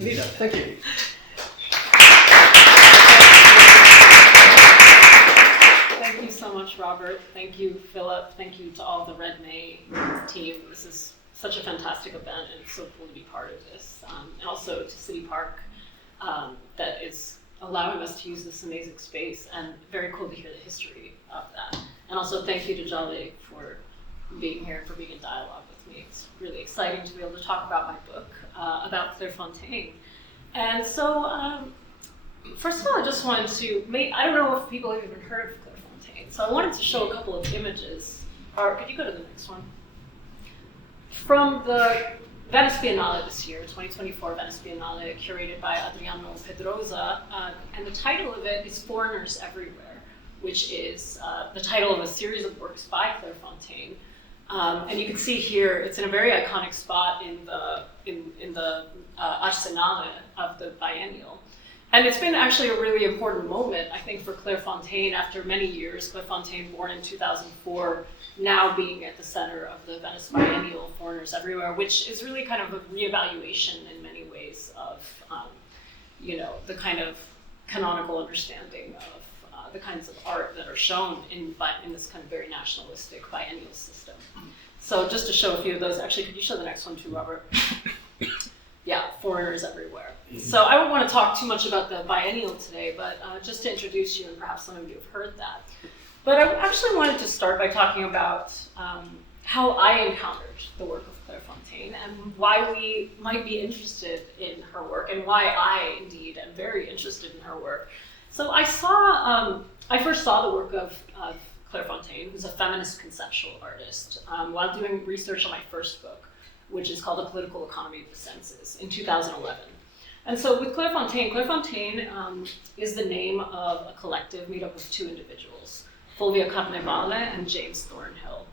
Anita, thank you. Thank you so much, Robert. Thank you, Philip. Thank you to all the Red May team. This is such a fantastic event, and it's so cool to be part of this. And also to City Park, that is allowing us to use this amazing space, and very cool to hear the history of that. And also thank you to Jaleh for being here and for being in dialogue with me. It's really exciting to be able to talk about my book, about Claire Fontaine. And so, first of all, I just wanted to I don't know if people have even heard of Claire Fontaine, so I wanted to show a couple of images. Or could you go to the next one? From the Venice Biennale this year, 2024 Venice Biennale, curated by Adriano Pedrosa, and the title of it is Foreigners Everywhere, which is the title of a series of works by Claire Fontaine. And you can see here, it's in a very iconic spot in the Arsenale of the biennial. And it's been actually a really important moment, I think, for Claire Fontaine after many years. Claire Fontaine, born in 2004, now being at the center of the Venice Biennial, Foreigners Everywhere, which is really kind of a reevaluation in many ways of, the kind of canonical understanding of the kinds of art that are shown in this kind of very nationalistic biennial system. So just to show a few of those, actually, could you show the next one too, Robert? Yeah, Foreigners Everywhere. So I don't want to talk too much about the biennial today, but just to introduce you, and perhaps some of you have heard that. But I actually wanted to start by talking about how I encountered the work of Claire Fontaine and why we might be interested in her work, and why I, indeed, am very interested in her work. So I first saw the work of Claire Fontaine, who's a feminist conceptual artist, while doing research on my first book, which is called The Political Economy of the Senses, in 2011. And so with Claire Fontaine is the name of a collective made up of two individuals, Fulvia Carnevale and James Thornhill.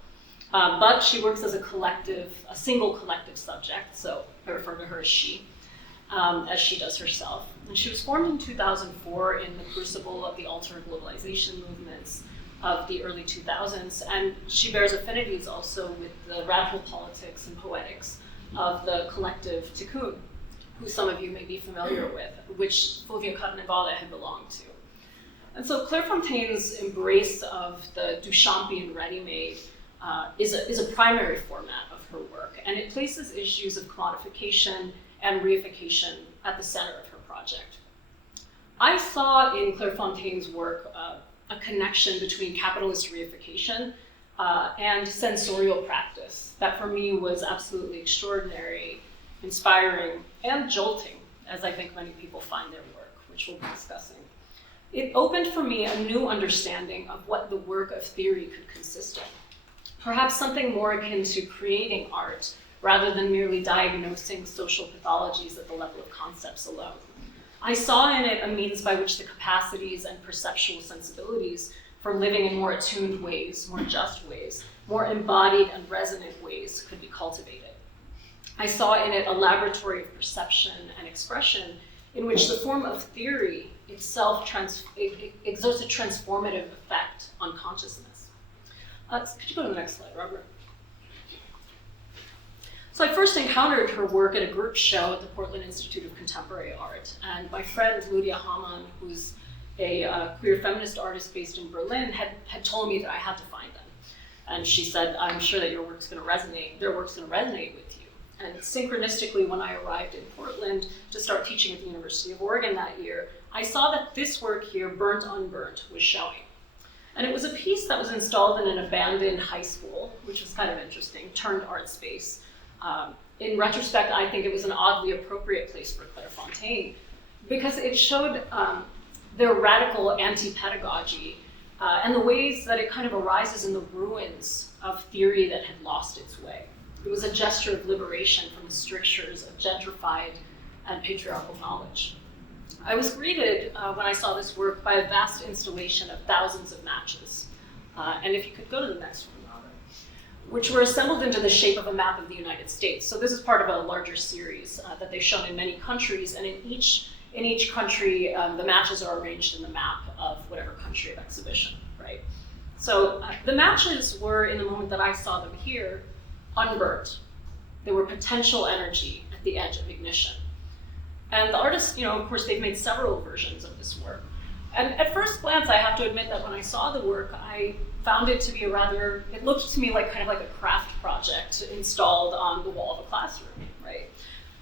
But she works as a single collective subject, so I refer to her as she does herself. And she was formed in 2004 in the crucible of the alternate globalization movements of the early 2000s, and she bears affinities also with the radical politics and poetics of the collective Tikkun, who some of you may be familiar with, which Fulvia Carnevale had belonged to. And so Claire Fontaine's embrace of the Duchampian ready-made is a primary format of her work, and it places issues of commodification and reification at the center of her project. I saw in Claire Fontaine's work a connection between capitalist reification and sensorial practice that for me was absolutely extraordinary, inspiring, and jolting, as I think many people find their work, which we'll be discussing. It opened for me a new understanding of what the work of theory could consist of. Perhaps something more akin to creating art rather than merely diagnosing social pathologies at the level of concepts alone. I saw in it a means by which the capacities and perceptual sensibilities for living in more attuned ways, more just ways, more embodied and resonant ways could be cultivated. I saw in it a laboratory of perception and expression in which the form of theory itself exerts a transformative effect on consciousness. Could you go to the next slide, Robert? So I first encountered her work at a group show at the Portland Institute of Contemporary Art. And my friend Lydia Hamann, who's a queer feminist artist based in Berlin, had told me that I had to find them. And she said, I'm sure that their work's gonna resonate with you. And synchronistically, when I arrived in Portland to start teaching at the University of Oregon that year, I saw that this work here, Burnt Unburnt, was showing. And it was a piece that was installed in an abandoned high school, which was kind of interesting, turned art space. In retrospect, I think it was an oddly appropriate place for Claire Fontaine because it showed their radical anti-pedagogy and the ways that it kind of arises in the ruins of theory that had lost its way. It was a gesture of liberation from the strictures of gentrified and patriarchal knowledge. I was greeted when I saw this work by a vast installation of thousands of matches. And if you could go to the next one, Robert, which were assembled into the shape of a map of the United States. So this is part of a larger series that they've shown in many countries, and in each country, the matches are arranged in the map of whatever country of exhibition, right? So the matches were, in the moment that I saw them here, unburnt. They were potential energy at the edge of ignition. And the artists, of course, they've made several versions of this work. And at first glance, I have to admit that when I saw the work, I found it to be it looked to me like kind of like a craft project installed on the wall of a classroom, right?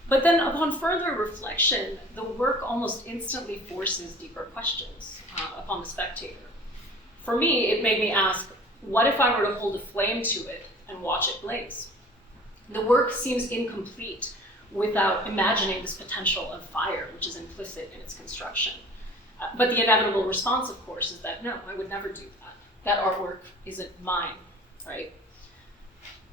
But then upon further reflection, the work almost instantly forces deeper questions upon the spectator. For me, it made me ask, what if I were to hold a flame to it and watch it blaze? The work seems incomplete without imagining this potential of fire, which is implicit in its construction. But the inevitable response, of course, is that no, I would never do that. That artwork isn't mine, right?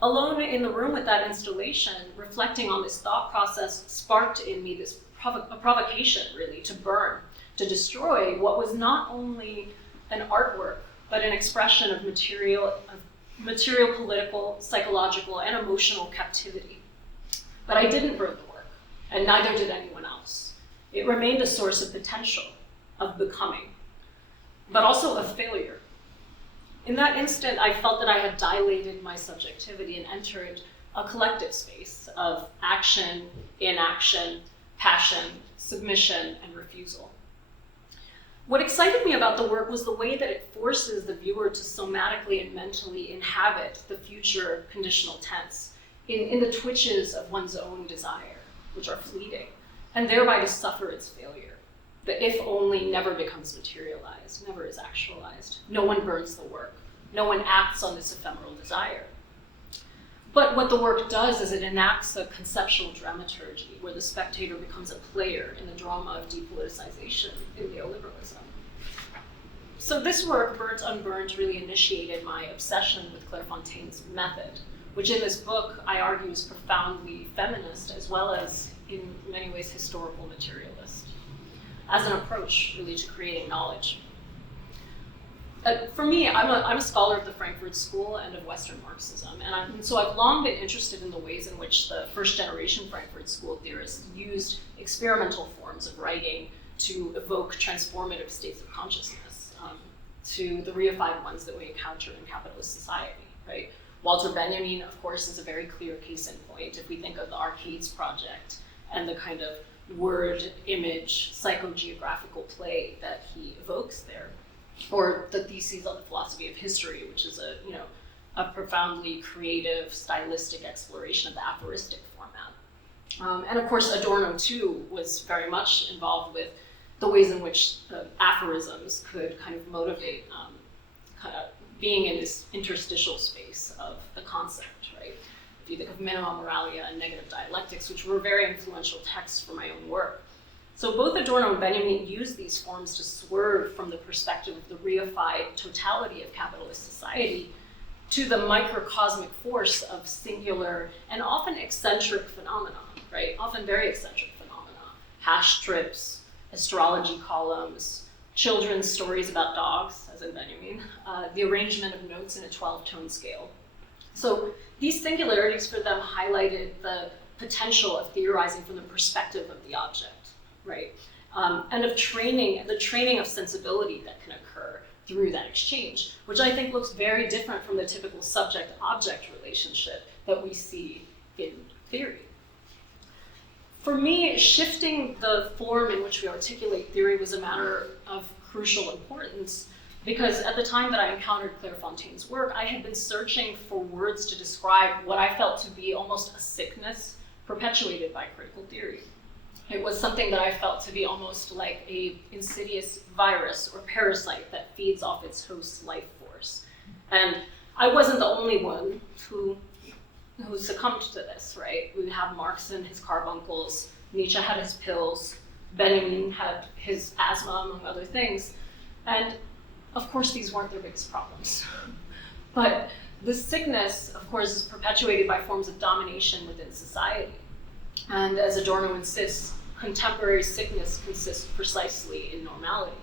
Alone in the room with that installation, reflecting on this thought process sparked in me this provocation, really, to burn, to destroy what was not only an artwork, but an expression of material, political, psychological, and emotional captivity. But I didn't burn the work, and neither did anyone else. It remained a source of potential, of becoming, but also of failure. In that instant, I felt that I had dilated my subjectivity and entered a collective space of action, inaction, passion, submission, and refusal. What excited me about the work was the way that it forces the viewer to somatically and mentally inhabit the future conditional tense in the twitches of one's own desire, which are fleeting, and thereby to suffer its failure. The if only never becomes materialized, never is actualized. No one burns the work. No one acts on this ephemeral desire. But what the work does is it enacts a conceptual dramaturgy where the spectator becomes a player in the drama of depoliticization in neoliberalism. So this work, Burnt Unburned, really initiated my obsession with Claire Fontaine's method, which in this book I argue is profoundly feminist as well as in many ways historical materialist, as an approach really to creating knowledge. For me, I'm a scholar of the Frankfurt School and of Western Marxism, and so I've long been interested in the ways in which the first generation Frankfurt School theorists used experimental forms of writing to evoke transformative states of consciousness, to the reified ones that we encounter in capitalist society, right? Walter Benjamin, of course, is a very clear case in point. If we think of the Arcades project and the kind of word, image, psychogeographical play that he evokes there, or the Theses on the Philosophy of History, which is a profoundly creative, stylistic exploration of the aphoristic format. And of course, Adorno too was very much involved with the ways in which aphorisms could kind of motivate kind of being in this interstitial space of the concept, right? If you think of Minima Moralia and Negative Dialectics, which were very influential texts for my own work. So both Adorno and Benjamin use these forms to swerve from the perspective of the reified totality of capitalist society to the microcosmic force of singular and often eccentric phenomena, right? Often very eccentric phenomena. Hash trips, astrology columns, children's stories about dogs, as in Benjamin, the arrangement of notes in a 12-tone scale. So these singularities for them highlighted the potential of theorizing from the perspective of the object, right? And of training, the training of sensibility that can occur through that exchange, which I think looks very different from the typical subject-object relationship that we see in theory. For me, shifting the form in which we articulate theory was a matter of crucial importance because at the time that I encountered Claire Fontaine's work, I had been searching for words to describe what I felt to be almost a sickness perpetuated by critical theory. It was something that I felt to be almost like an insidious virus or parasite that feeds off its host's life force. And I wasn't the only one who succumbed to this, right? We have Marx and his carbuncles, Nietzsche had his pills, Benjamin had his asthma, among other things. And of course, these weren't their biggest problems. But the sickness, of course, is perpetuated by forms of domination within society. And as Adorno insists, contemporary sickness consists precisely in normality.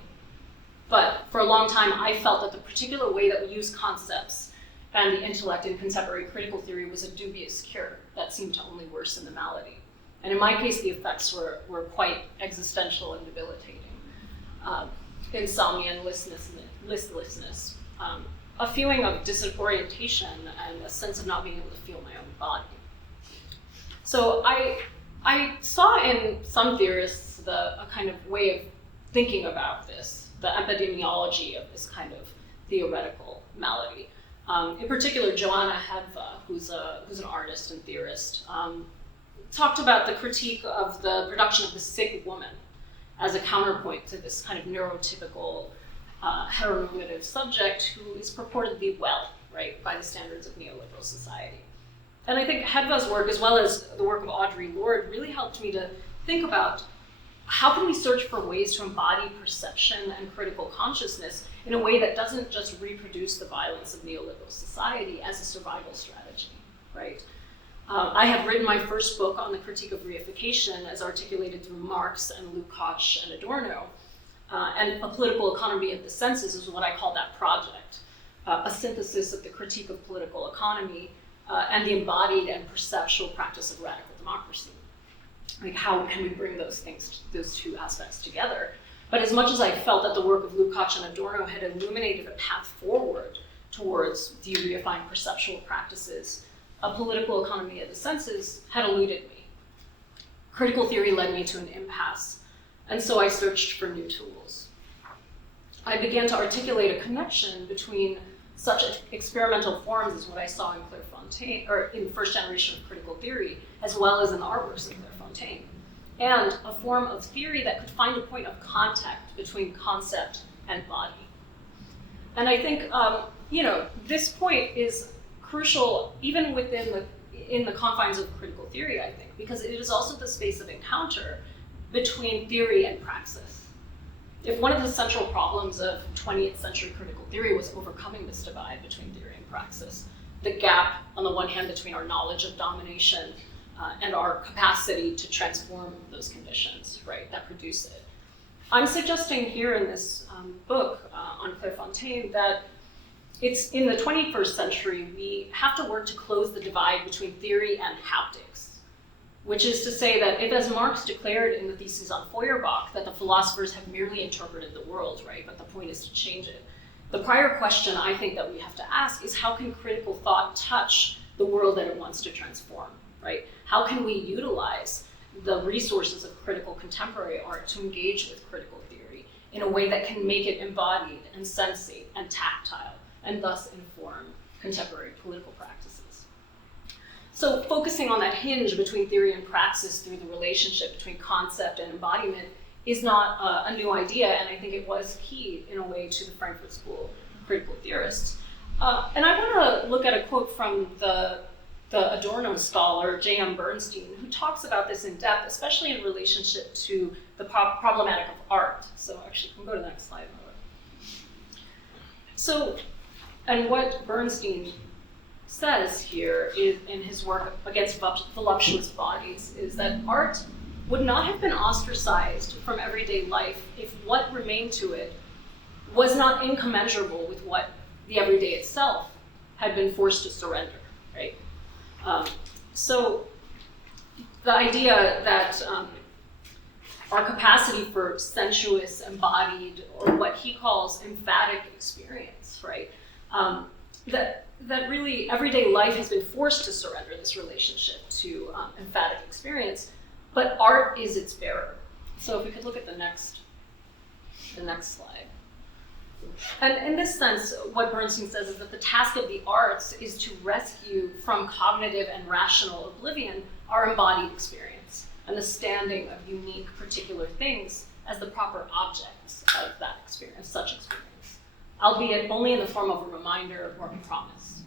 But for a long time, I felt that the particular way that we use concepts and the intellect in contemporary critical theory was a dubious cure that seemed to only worsen the malady. And in my case, the effects were quite existential and debilitating. Insomnia and listlessness, a feeling of disorientation and a sense of not being able to feel my own body. So I saw in some theorists a kind of way of thinking about this, the epidemiology of this kind of theoretical malady. In particular, Joanna Hadva, who's an artist and theorist, talked about the critique of the production of the sick woman as a counterpoint to this kind of neurotypical heteronormative subject who is purportedly well, right, by the standards of neoliberal society. And I think Hadva's work, as well as the work of Audre Lorde, really helped me to think about how can we search for ways to embody perception and critical consciousness in a way that doesn't just reproduce the violence of neoliberal society as a survival strategy, right? I have written my first book on the critique of reification as articulated through Marx and Lukács and Adorno, and A Political Economy of the Senses is what I call that project, a synthesis of the critique of political economy and the embodied and perceptual practice of radical democracy. Like, how can we bring those two aspects together? But as much as I felt that the work of Lukács and Adorno had illuminated a path forward towards de-reifying perceptual practices, A Political Economy of the Senses had eluded me. Critical theory led me to an impasse, and so I searched for new tools. I began to articulate a connection between such experimental forms as what I saw in Claire Fontaine, or in the first generation of critical theory, as well as in the artworks of Claire Fontaine, and a form of theory that could find a point of contact between concept and body. And I think, this point is crucial even in the confines of critical theory, I think, because it is also the space of encounter between theory and praxis. If one of the central problems of 20th century critical theory was overcoming this divide between theory and praxis, the gap on the one hand between our knowledge of domination and our capacity to transform those conditions, right, that produce it. I'm suggesting here in this book on Claire Fontaine that it's in the 21st century, we have to work to close the divide between theory and haptics, which is to say that if, as Marx declared in the thesis on Feuerbach, that the philosophers have merely interpreted the world, right, but the point is to change it. The prior question I think that we have to ask is, how can critical thought touch the world that it wants to transform, right? How can we utilize the resources of critical contemporary art to engage with critical theory in a way that can make it embodied and sensate and tactile, and thus inform contemporary political practices? So focusing on that hinge between theory and praxis through the relationship between concept and embodiment is not a new idea, and I think it was key in a way to the Frankfurt School of critical theorists. And I want to look at a quote from the Adorno scholar, J.M. Bernstein, who talks about this in depth, especially in relationship to the problematic of art. So actually, can we go to the next slide? So, and what Bernstein says here in his work against voluptuous bodies is that art would not have been ostracized from everyday life if what remained to it was not incommensurable with what the everyday itself had been forced to surrender, right? So the idea that our capacity for sensuous, embodied, or what he calls emphatic experience, right? That really everyday life has been forced to surrender this relationship to emphatic experience, but art is its bearer. So if we could look at the next slide. And in this sense, what Bernstein says is that the task of the arts is to rescue from cognitive and rational oblivion our embodied experience and the standing of unique particular things as the proper objects of that experience, such experience, albeit only in the form of a reminder or a promise.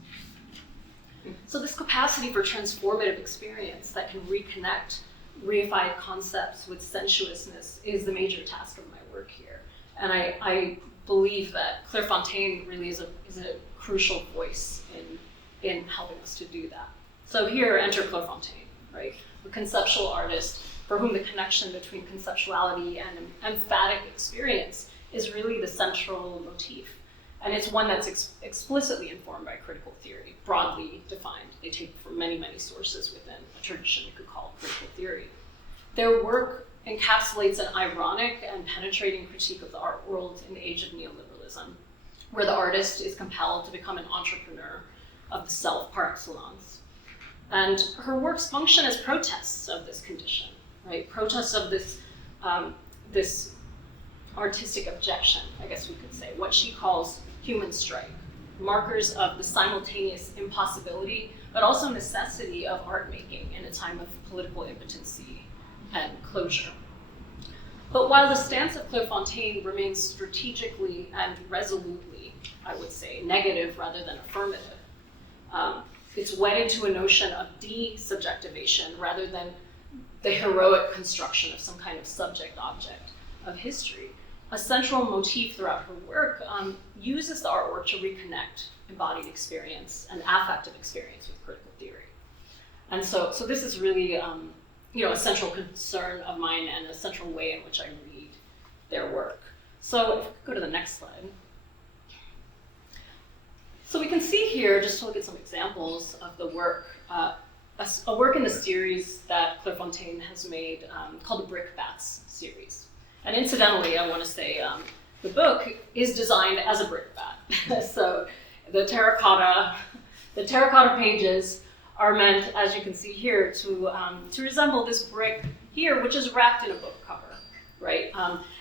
So this capacity for transformative experience that can reconnect reified concepts with sensuousness is the major task of my work here. And I believe that Claire Fontaine really is a crucial voice in helping us to do that. So here, enter Claire Fontaine, right? A conceptual artist for whom the connection between conceptuality and emphatic experience is really the central motif. And it's one that's explicitly informed by critical theory, broadly defined. They take from many, many sources within a tradition you could call critical theory. Their work encapsulates an ironic and penetrating critique of the art world in the age of neoliberalism, where the artist is compelled to become an entrepreneur of the self par excellence. And her works function as protests of this condition, right? Protests of this this artistic objection, I guess we could say, what she calls human strike, markers of the simultaneous impossibility, but also necessity of art making in a time of political impotency and closure. But while the stance of Claire Fontaine remains strategically and resolutely, I would say, negative rather than affirmative, it's wedded to a notion of desubjectivation rather than the heroic construction of some kind of subject-object of history. A central motif throughout her work uses the artwork to reconnect embodied experience and affective experience with critical theory. And so this is really a central concern of mine and a central way in which I read their work. So if we could go to the next slide. So we can see here, just to look at some examples of the work, a work in the series that Claire Fontaine has made called the Brickbats series. And incidentally, I want to say the book is designed as a brickbat. So the terracotta pages are meant, as you can see here, to resemble this brick here, which is wrapped in a book cover, right?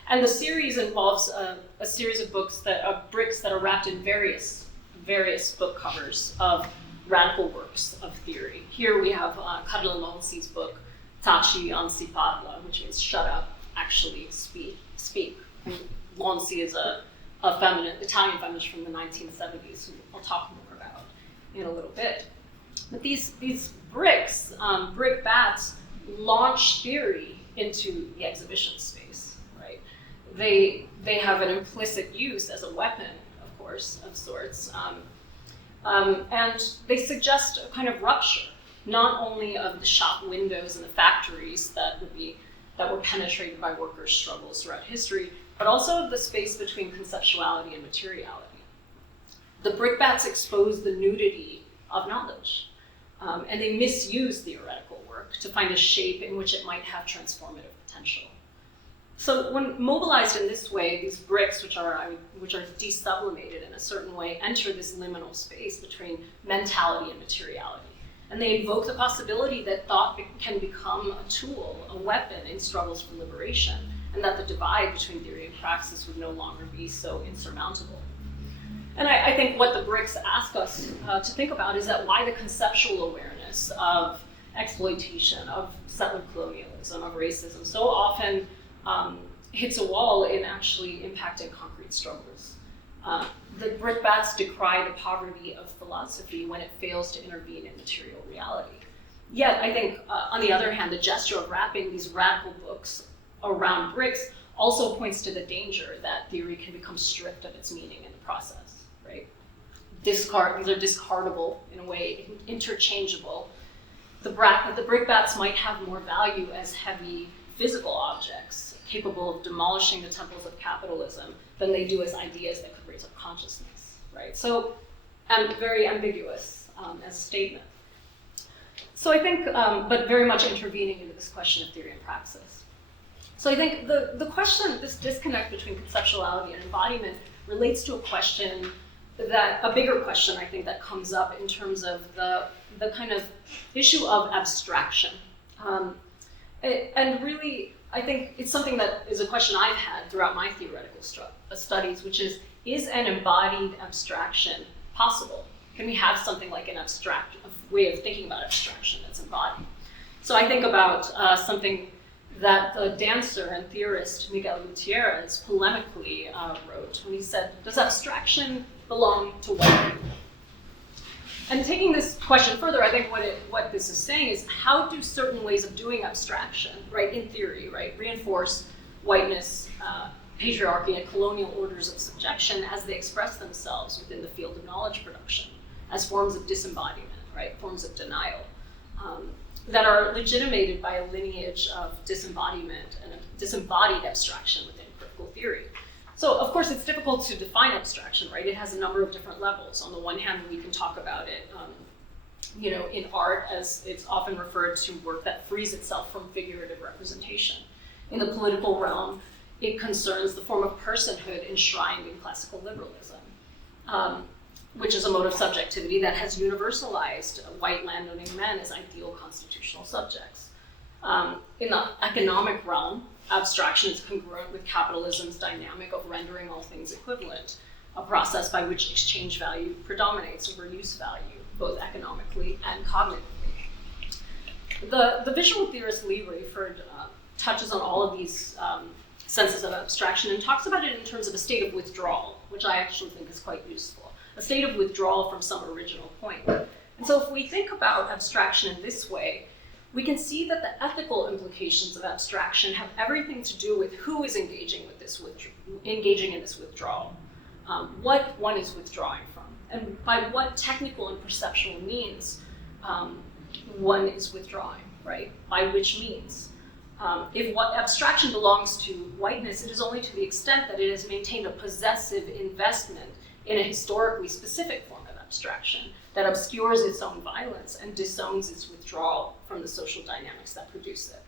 And the series involves a series of bricks that are wrapped in various book covers of radical works of theory. Here we have Jaleh Mansoo's book, Taci Ansi Parla, which means shut up, actually speak. And Lancy is a Italian feminist from the 1970s, who I'll talk more about in a little bit. But these bricks, brickbats, launch theory into the exhibition space, right? They have an implicit use as a weapon, of course, of sorts, and they suggest a kind of rupture, not only of the shop windows and the factories that were penetrated by workers' struggles throughout history, but also of the space between conceptuality and materiality. The brickbats expose the nudity of knowledge, and they misuse theoretical work to find a shape in which it might have transformative potential. So when mobilized in this way, these bricks, which are desublimated in a certain way, enter this liminal space between mentality and materiality. And they invoke the possibility that thought can become a tool, a weapon in struggles for liberation, and that the divide between theory and praxis would no longer be so insurmountable. And I think what the bricks ask us to think about is that why the conceptual awareness of exploitation, of settler colonialism, of racism, so often hits a wall in actually impacting concrete struggles. The brickbats decry the poverty of philosophy when it fails to intervene in material reality. Yet, I think, on the other hand, the gesture of wrapping these radical books around bricks also points to the danger that theory can become stripped of its meaning in the process, right? These are discardable in a way, interchangeable. The brickbats might have more value as heavy physical objects capable of demolishing the temples of capitalism than they do as ideas that could raise up consciousness, right? So, and very ambiguous as a statement. So I think, but very much intervening into this question of theory and praxis. So I think the question, this disconnect between conceptuality and embodiment relates to a bigger question, I think, that comes up in terms of the kind of issue of abstraction. And really, I think it's something that is a question I've had throughout my theoretical studies, which is an embodied abstraction possible? Can we have something like a way of thinking about abstraction that's embodied? So I think about something that the dancer and theorist Miguel Gutierrez polemically wrote when he said, does abstraction belong to white people? And taking this question further, I think what this is saying is, how do certain ways of doing abstraction, right, in theory, right, reinforce whiteness, patriarchy, and colonial orders of subjection as they express themselves within the field of knowledge production, as forms of disembodiment, right, forms of denial, that are legitimated by a lineage of disembodiment and a disembodied abstraction within critical theory. So, of course, it's difficult to define abstraction, right? It has a number of different levels. On the one hand, we can talk about it, in art, as it's often referred to work that frees itself from figurative representation. In the political realm, it concerns the form of personhood enshrined in classical liberalism, which is a mode of subjectivity that has universalized white landowning men as ideal constitutional subjects. In the economic realm, abstraction is congruent with capitalism's dynamic of rendering all things equivalent, a process by which exchange value predominates over use value, both economically and cognitively. The visual theorist Lee Rayford touches on all of these senses of abstraction and talks about it in terms of a state of withdrawal, which I actually think is quite useful. A state of withdrawal from some original point. And so if we think about abstraction in this way, we can see that the ethical implications of abstraction have everything to do with who is engaging in this withdrawal, what one is withdrawing from, and by what technical and perceptual means one is withdrawing, right? By which means. If what abstraction belongs to whiteness, it is only to the extent that it has maintained a possessive investment in a historically specific form of abstraction that obscures its own violence and disowns its withdrawal from the social dynamics that produce it.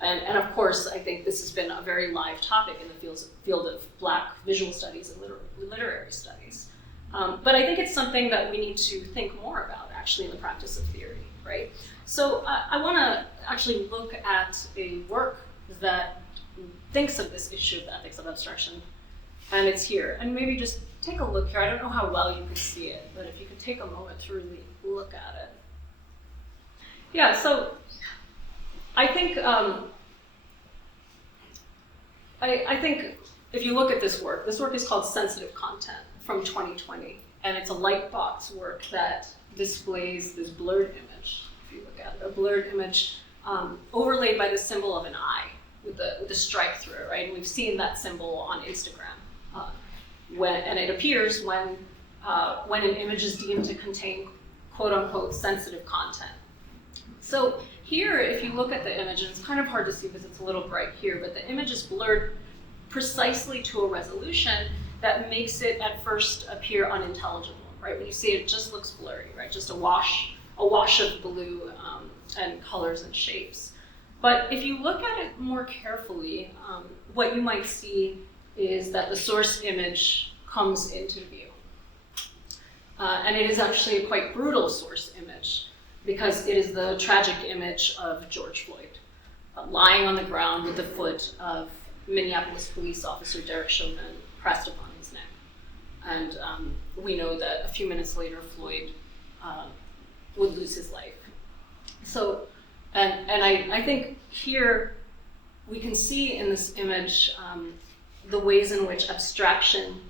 And of course, I think this has been a very live topic in the field of Black visual studies and literary studies. But I think it's something that we need to think more about, actually, in the practice of theory, right? So I want to actually look at a work that thinks of this issue of the ethics of abstraction, and it's here. And maybe just take a look here. I don't know how well you can see it, but if you could take a moment to really look at it. Yeah, so I think I think if you look at this work is called Sensitive Content from 2020, and it's a lightbox work that displays this blurred image. If you look at it, a blurred image overlaid by the symbol of an eye with the strike through it, right? And we've seen that symbol on Instagram. And it appears when an image is deemed to contain quote unquote sensitive content. So here, if you look at the image, and it's kind of hard to see because it's a little bright here, but the image is blurred precisely to a resolution that makes it at first appear unintelligible, right? When you see it, it just looks blurry, right? Just a wash of blue and colors and shapes. But if you look at it more carefully, what you might see is that the source image comes into view. And it is actually a quite brutal source image because it is the tragic image of George Floyd, lying on the ground with the foot of Minneapolis police officer Derek Chauvin pressed upon his neck. And we know that a few minutes later, Floyd would lose his life. So, and I think here we can see in this image the ways in which abstraction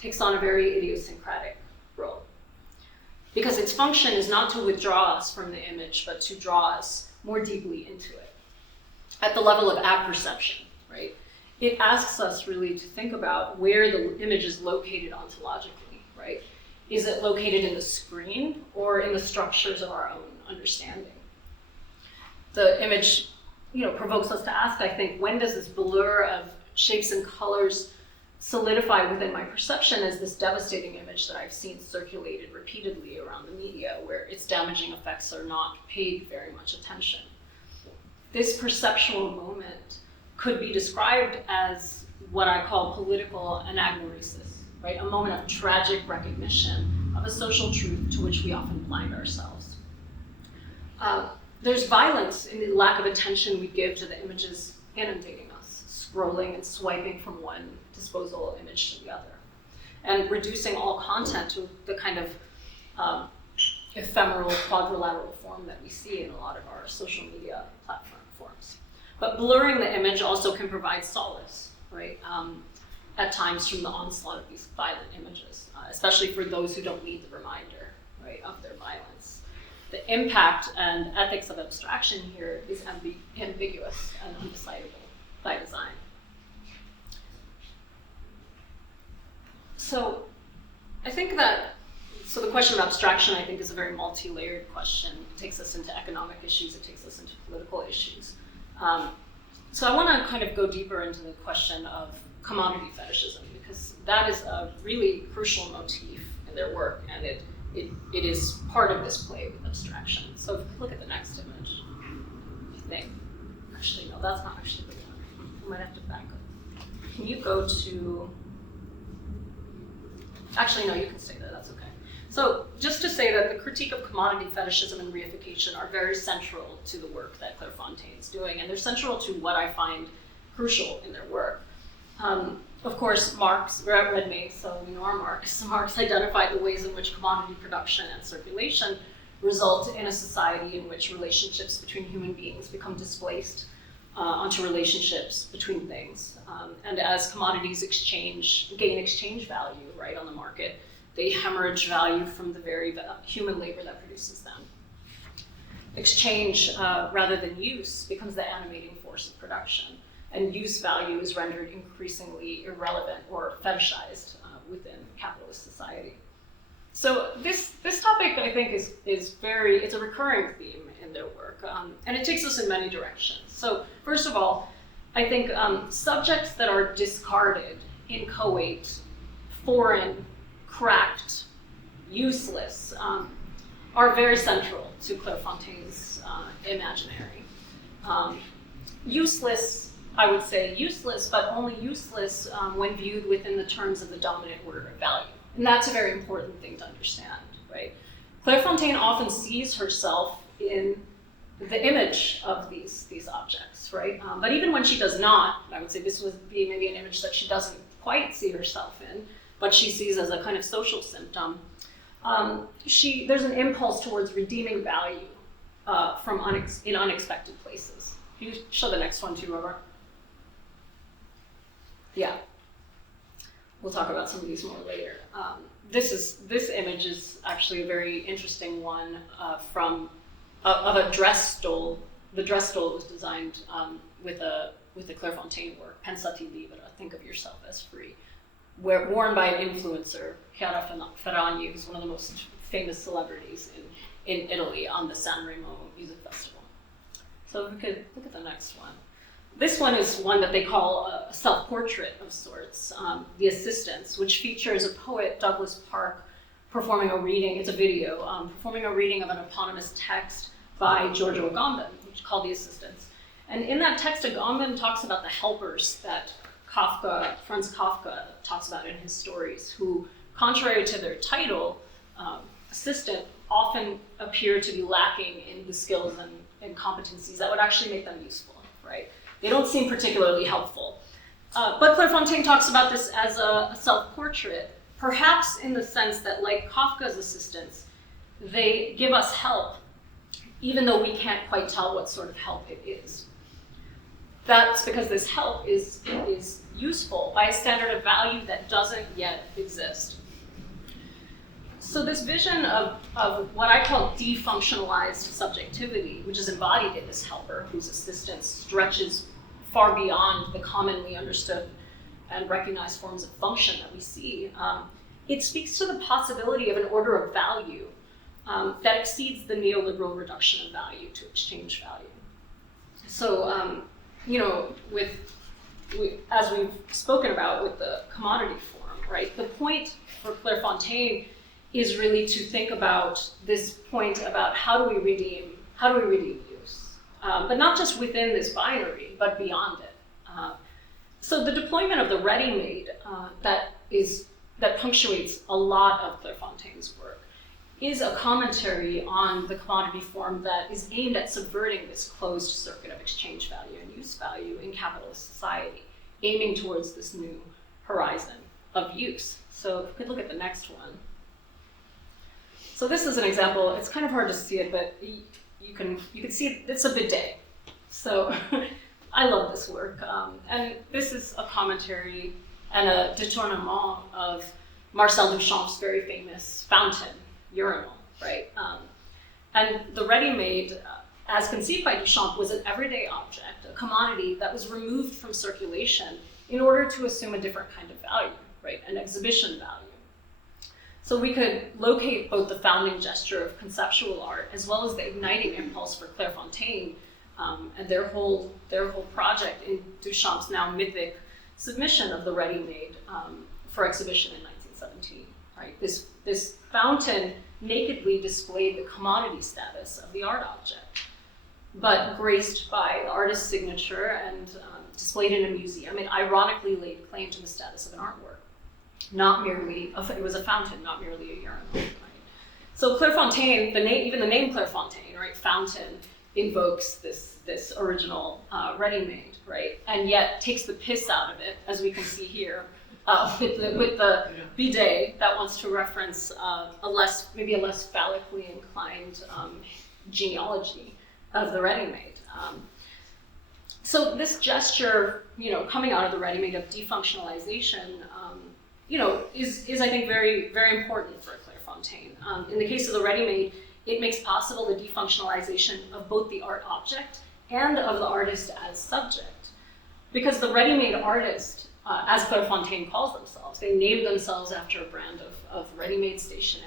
takes on a very idiosyncratic role. Because its function is not to withdraw us from the image, but to draw us more deeply into it. At the level of apperception, right? It asks us really to think about where the image is located ontologically, right? Is it located in the screen or in the structures of our own understanding? The image, provokes us to ask, I think, when does this blur of shapes and colors solidify within my perception as this devastating image that I've seen circulated repeatedly around the media, where its damaging effects are not paid very much attention? This perceptual moment could be described as what I call political anagnoresis, right? A moment of tragic recognition of a social truth to which we often blind ourselves. There's violence in the lack of attention we give to the images inundating us, scrolling and swiping from one disposal image to the other, and reducing all content to the kind of ephemeral quadrilateral form that we see in a lot of our social media platforms. But blurring the image also can provide solace, right? At times from the onslaught of these violent images, especially for those who don't need the reminder, right, of their violence. The impact and ethics of abstraction here is ambiguous and undecidable by design. So I think the question of abstraction, I think, is a very multi-layered question. It takes us into economic issues, it takes us into political issues. So I want to kind of go deeper into the question of commodity fetishism, because that is a really crucial motif in their work, and it is part of this play with abstraction. So if you look at the next image, I think, actually, no, that's not actually the one. I might have to back up. Can you go to, actually, no, you can stay there, that's okay. So just to say that the critique of commodity fetishism and reification are very central to the work that Claire Fontaine is doing, and they're central to what I find crucial in their work. Of course, Marx, we're at Redmayne, so we know our Marx. Marx identified the ways in which commodity production and circulation result in a society in which relationships between human beings become displaced onto relationships between things. And as commodities gain exchange value, right, on the market, they hemorrhage value from the very human labor that produces them. Exchange, rather than use, becomes the animating force of production, and use value is rendered increasingly irrelevant or fetishized within capitalist society. So this topic, I think, is it's a recurring theme in their work, and it takes us in many directions. So first of all, I think subjects that are discarded, inchoate, foreign, cracked, useless, are very central to Claire Fontaine's imaginary. Useless, I would say useless, but only useless when viewed within the terms of the dominant order of value. And that's a very important thing to understand, right? Claire Fontaine often sees herself in the image of these objects, right? But even when she does not, I would say this would be maybe an image that she doesn't quite see herself in, but she sees as a kind of social symptom. There's an impulse towards redeeming value in unexpected places. Can you show the next one too, Robert? Yeah. We'll talk about some of these more later. This image is actually a very interesting one of a dress stole. The dress stole was designed with the Claire Fontaine work, Pensati libera, think of yourself as free, worn by an influencer, Chiara Ferragni, who's one of the most famous celebrities in Italy on the San Remo Music Festival. So if we could look at the next one. This one is one that they call a self-portrait of sorts, The Assistants, which features a poet, Douglas Park, performing a reading, it's a video, performing a reading of an eponymous text by Giorgio Agamben, which is called The Assistants. And in that text, Agamben talks about the helpers that Franz Kafka talks about in his stories, who, contrary to their title, assistant, often appear to be lacking in the skills and competencies that would actually make them useful, right? They don't seem particularly helpful. But Claire Fontaine talks about this as a self-portrait, perhaps in the sense that, like Kafka's assistants, they give us help, even though we can't quite tell what sort of help it is. That's because this help is useful by a standard of value that doesn't yet exist. So this vision of what I call defunctionalized subjectivity, which is embodied in this helper whose assistance stretches far beyond the commonly understood and recognized forms of function that we see, it speaks to the possibility of an order of value that exceeds the neoliberal reduction of value to exchange value. So, as we've spoken about with the commodity form, right? The point for Claire Fontaine is really to think about this point about how do we redeem use, but not just within this binary, but beyond it. So the deployment of the ready-made that punctuates a lot of Claire Fontaine's work is a commentary on the commodity form that is aimed at subverting this closed circuit of exchange value and use value in capitalist society, aiming towards this new horizon of use. So if we could look at the next one. So this is an example. It's kind of hard to see it, but you can see it. It's a bidet. So I love this work. And this is a commentary and a détournement of Marcel Duchamp's very famous fountain urinal, right? And the ready-made, as conceived by Duchamp, was an everyday object, a commodity that was removed from circulation in order to assume a different kind of value, right? An exhibition value. So we could locate both the founding gesture of conceptual art as well as the igniting impulse for Claire Fontaine and their whole project in Duchamp's now mythic submission of the ready-made for exhibition in 1917. Right? This fountain nakedly displayed the commodity status of the art object, but graced by the artist's signature and displayed in a museum, it ironically laid claim to the status of an artwork. Not merely, it was a fountain, not merely a urinal. Right? So Claire Fontaine, even the name Claire Fontaine, right, fountain, invokes this original ready-made, right? And yet takes the piss out of it, as we can see here, with the bidet that wants to reference maybe a less phallically inclined genealogy of the ready-made. So this gesture, coming out of the ready-made of defunctionalization, is I think very, very important for Claire Fontaine. In the case of the ready-made, it makes possible the defunctionalization of both the art object and of the artist as subject. Because the ready-made artist, as Claire Fontaine calls themselves, they name themselves after a brand of ready-made stationery,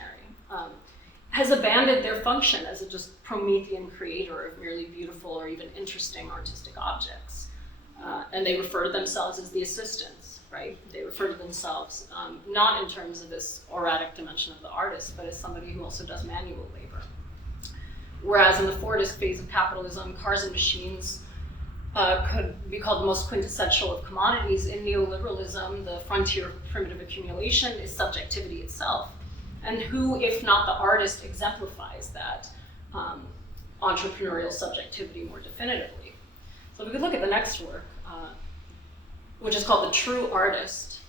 has abandoned their function as a just Promethean creator of merely beautiful or even interesting artistic objects. And they refer to themselves as the assistants, right? They refer to themselves not in terms of this auratic dimension of the artist, but as somebody who also does manual labor. Whereas in the Fordist phase of capitalism, cars and machines could be called the most quintessential of commodities. In neoliberalism, the frontier of primitive accumulation is subjectivity itself. And who, if not the artist, exemplifies that entrepreneurial subjectivity more definitively? So we could look at the next work, which is called The True Artist,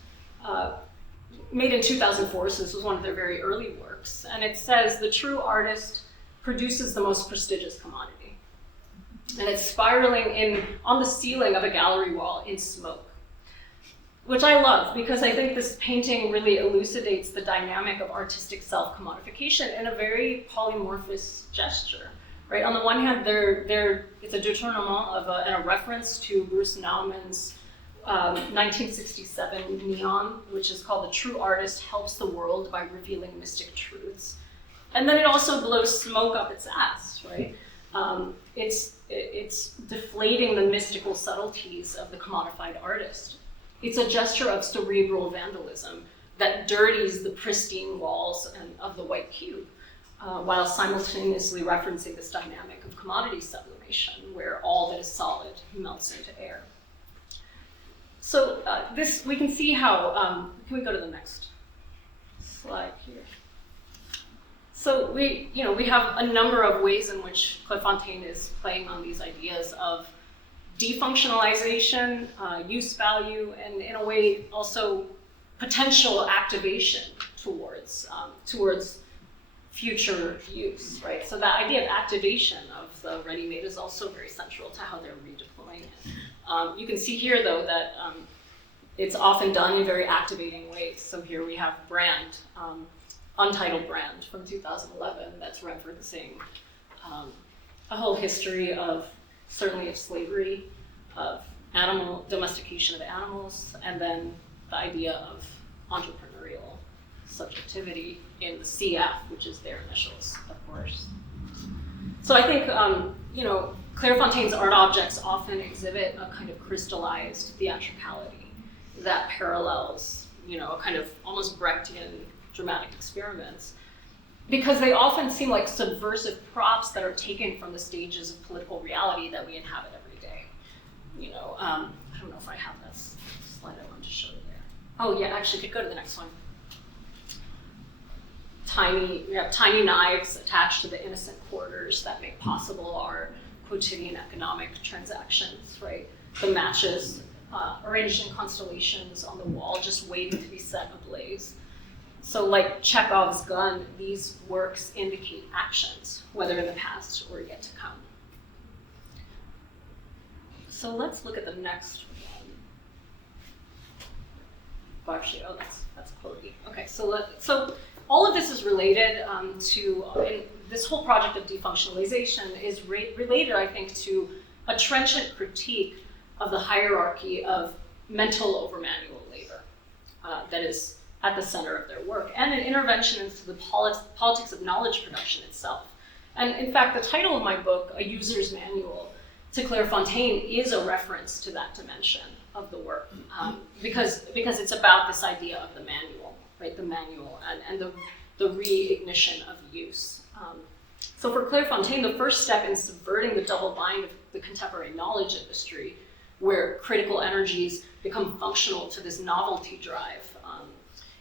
made in 2004, so this was one of their very early works. And it says, the true artist produces the most prestigious commodity. And it's spiraling on the ceiling of a gallery wall in smoke, which I love because I think this painting really elucidates the dynamic of artistic self-commodification in a very polymorphous gesture, right? On the one hand, it's a détournement and a reference to Bruce Naumann's 1967 neon, which is called The True Artist Helps the World by Revealing Mystic Truths. And then it also blows smoke up its ass, right? It's deflating the mystical subtleties of the commodified artist. It's a gesture of cerebral vandalism that dirties the pristine walls of the white cube, while simultaneously referencing this dynamic of commodity sublimation, where all that is solid melts into air. So we can see how, can we go to the next slide here? So we have a number of ways in which Claire Fontaine is playing on these ideas of defunctionalization, use value, and in a way also potential activation towards future use, right? So that idea of activation of the ready-made is also very central to how they're redeploying it. You can see here, though, that it's often done in very activating ways. So here we have Brand, Untitled Brand from 2011 that's referencing a whole history of certainly of slavery, of animal domestication of animals, and then the idea of entrepreneurial subjectivity in the CF, which is their initials, of course. So I think, Claire Fontaine's art objects often exhibit a kind of crystallized theatricality that parallels, a kind of almost Brechtian dramatic experiments, because they often seem like subversive props that are taken from the stages of political reality that we inhabit every day. I don't know if I have this slide I wanted to show you there. Oh yeah, actually, could go to the next one. We have tiny knives attached to the innocent quarters that make possible our quotidian economic transactions, right? The matches arranged in constellations on the wall, just waiting to be set ablaze. So like Chekhov's gun, these works indicate actions, whether in the past or yet to come. So let's look at the next one. Oh, actually, that's Chari. Okay, so all of this is related to, this whole project of defunctionalization is related, I think, to a trenchant critique of the hierarchy of mental over manual labor that is at the center of their work, and an intervention into the politics of knowledge production itself. And in fact, the title of my book, A User's Manual to Claire Fontaine, is a reference to that dimension of the work, because it's about this idea of the manual, right? The manual and the reignition of use. So for Claire Fontaine, the first step in subverting the double bind of the contemporary knowledge industry, where critical energies become functional to this novelty drive,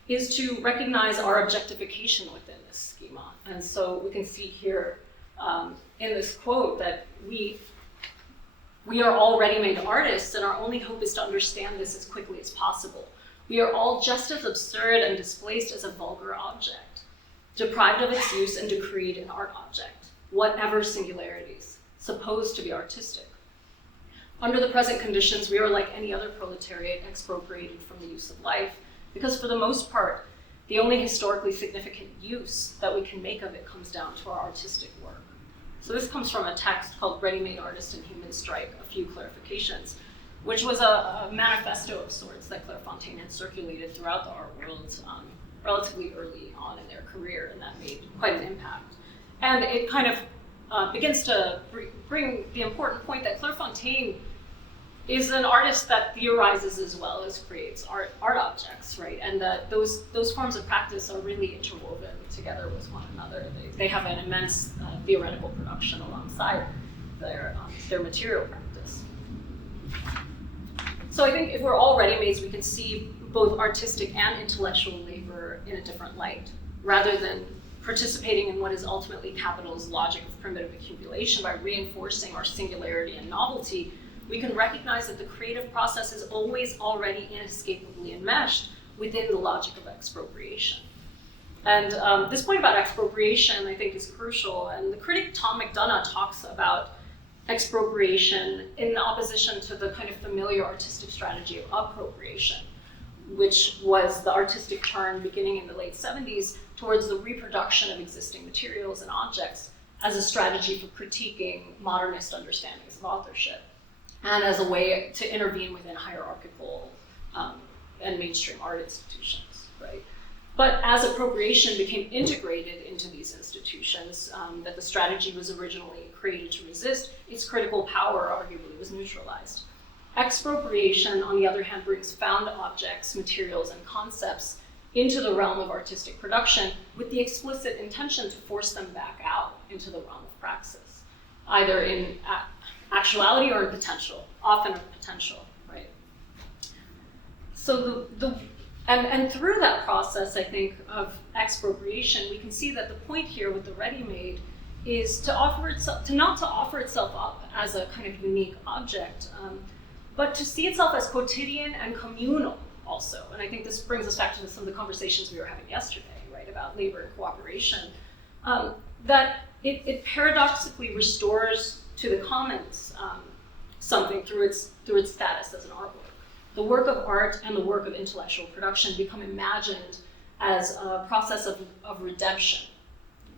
is to recognize our objectification within this schema. And so we can see here in this quote that we are all ready-made artists, and our only hope is to understand this as quickly as possible. We are all just as absurd and displaced as a vulgar object, deprived of its use and decreed an art object, whatever singularities, supposed to be artistic. Under the present conditions, we are like any other proletariat expropriated from the use of life, because for the most part, the only historically significant use that we can make of it comes down to our artistic work. So this comes from a text called Ready-Made Artist and Human Strike, A Few Clarifications, which was a manifesto of sorts that Claire Fontaine had circulated throughout the art world relatively early on in their career, and that made quite an impact. And it kind of begins to bring the important point that Claire Fontaine is an artist that theorizes as well as creates art objects, right? And that those forms of practice are really interwoven together with one another. They have an immense theoretical production alongside their material practice. So I think if we're all ready-mades, we can see both artistic and intellectual labor in a different light, rather than participating in what is ultimately capital's logic of primitive accumulation by reinforcing our singularity and novelty. We can recognize that the creative process is always already inescapably enmeshed within the logic of expropriation. And this point about expropriation, I think, is crucial. And the critic Tom McDonough talks about expropriation in opposition to the kind of familiar artistic strategy of appropriation, which was the artistic turn beginning in the late 70s towards the reproduction of existing materials and objects as a strategy for critiquing modernist understandings of authorship, and as a way to intervene within hierarchical and mainstream art institutions, right? But as appropriation became integrated into these institutions that the strategy was originally created to resist, its critical power arguably was neutralized. Expropriation, on the other hand, brings found objects, materials, and concepts into the realm of artistic production with the explicit intention to force them back out into the realm of praxis, either in actuality or in potential, often of potential, right? So and through that process, I think, of expropriation, we can see that the point here with the ready-made is to not to offer itself up as a kind of unique object, but to see itself as quotidian and communal also. And I think this brings us back to some of the conversations we were having yesterday, right, about labor and cooperation, that it paradoxically restores to the commons something through its status as an artwork. The work of art and the work of intellectual production become imagined as a process of redemption,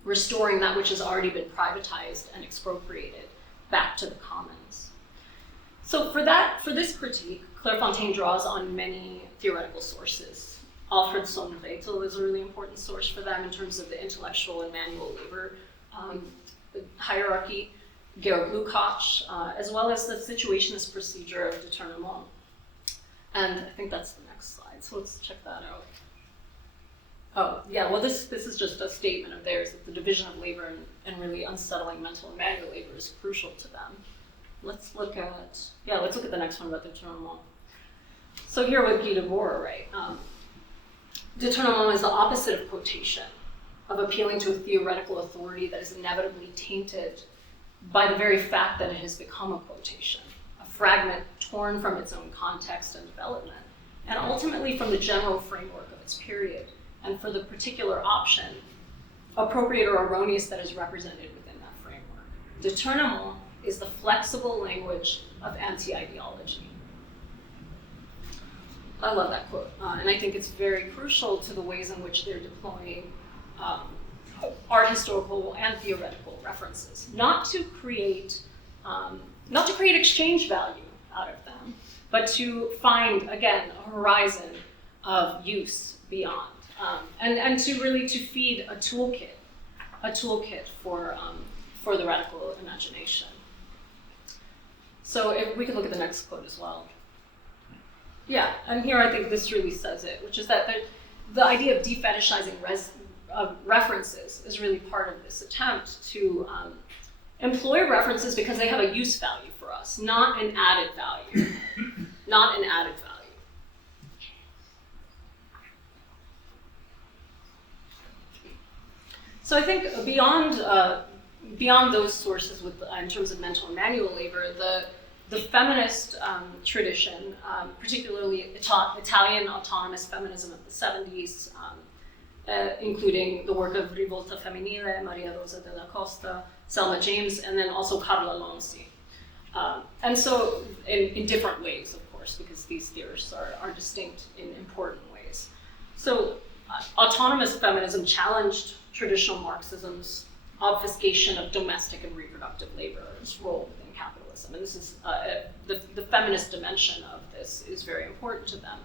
restoring that which has already been privatized and expropriated back to the commons. So for this critique, Claire Fontaine draws on many theoretical sources. Alfred Sonnenwedel is a really important source for them in terms of the intellectual and manual labor hierarchy, Georg Lukács, as well as the situationist procedure of détournement. And I think that's the next slide, so let's check that out. Oh, yeah, well this is just a statement of theirs, that the division of labor and really unsettling mental and manual labor is crucial to them. Let's look at the next one about détournement. So here with Guy Debord, right? Détournement is the opposite of quotation, of appealing to a theoretical authority that is inevitably tainted by the very fact that it has become a quotation, a fragment torn from its own context and development, and ultimately from the general framework of its period, and for the particular option, appropriate or erroneous, that is represented within that framework. Détournement is the flexible language of anti-ideology. I love that quote, and I think it's very crucial to the ways in which they're deploying art historical and theoretical references, not to create exchange value out of them, but to find, again, a horizon of use beyond, and to feed a toolkit for the radical imagination. So if we could look at the next quote as well. Yeah, and here I think this really says it, which is that the idea of defetishizing references is really part of this attempt to employ references because they have a use value for us, not an added value. Not an added value. So I think beyond beyond those sources in terms of mental and manual labor, the feminist tradition, particularly Italian autonomous feminism of the 70s, including the work of Rivolta Femminile, Maria Rosa della Costa, Selma James, and then also Carla Lonzi. And so in different ways, of course, because these theorists are distinct in important ways. So autonomous feminism challenged traditional Marxism's obfuscation of domestic and reproductive labor's role within capitalism. And this is the feminist dimension of this is very important to them.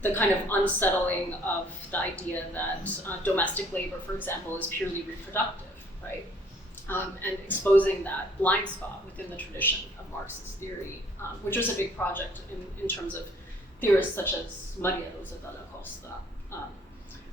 The kind of unsettling of the idea that domestic labor, for example, is purely reproductive, right? And exposing that blind spot within the tradition of Marxist theory, which was a big project in terms of theorists such as Maria Rosa della Costa.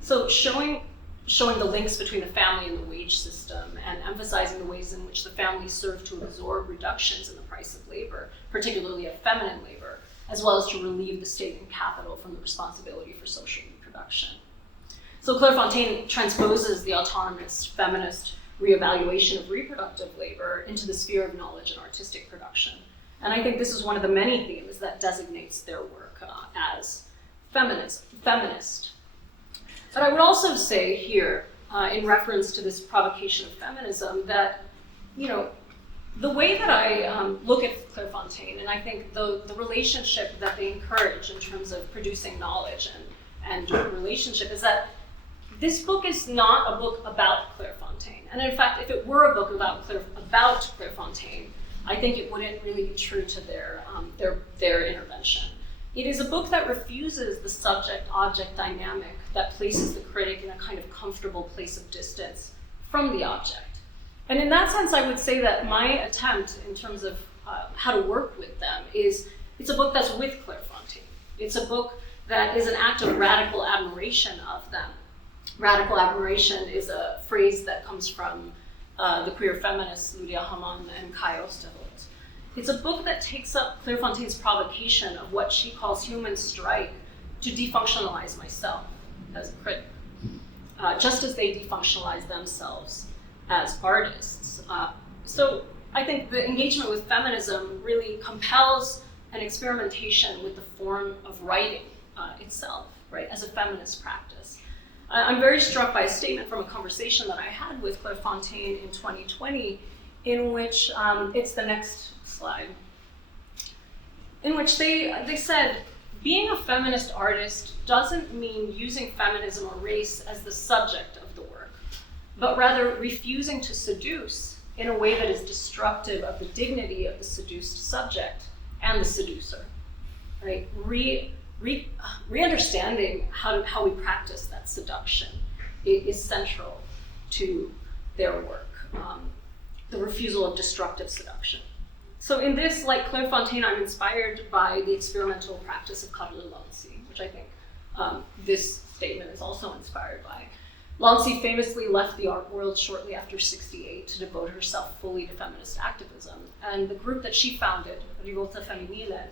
So showing the links between the family and the wage system, and emphasizing the ways in which the family served to absorb reductions in the price of labor, particularly of feminine labor, as well as to relieve the state and capital from the responsibility for social reproduction. So Claire Fontaine transposes the autonomous feminist reevaluation of reproductive labor into the sphere of knowledge and artistic production. And I think this is one of the many themes that designates their work as feminist. But I would also say here, in reference to this provocation of feminism, that, the way that I look at Claire Fontaine, and I think the relationship that they encourage in terms of producing knowledge and relationship, is that this book is not a book about Claire Fontaine. And in fact, if it were a book about Claire Fontaine, I think it wouldn't really be true to their intervention. It is a book that refuses the subject-object dynamic that places the critic in a kind of comfortable place of distance from the object. And in that sense, I would say that my attempt in terms of how to work with them is, it's a book that's with Claire Fontaine. It's a book that is an act of radical admiration of them. Radical admiration is a phrase that comes from the queer feminists Lydia Hamann and Kai Osterholz. It's a book that takes up Claire Fontaine's provocation of what she calls human strike to defunctionalize myself as a critic, just as they defunctionalize themselves as artists. So I think the engagement with feminism really compels an experimentation with the form of writing itself, right, as a feminist practice. I'm very struck by a statement from a conversation that I had with Claire Fontaine in 2020, in which, it's the next slide, in which they said, being a feminist artist doesn't mean using feminism or race as the subject of the work, but rather refusing to seduce in a way that is destructive of the dignity of the seduced subject and the seducer, right? Re-understanding how we practice that seduction is central to their work, the refusal of destructive seduction. So in this, like Claire Fontaine, I'm inspired by the experimental practice of Carla Lonzi, which I think this statement is also inspired by. Lonzi famously left the art world shortly after '68 to devote herself fully to feminist activism, and the group that she founded, Rivolta Femminile,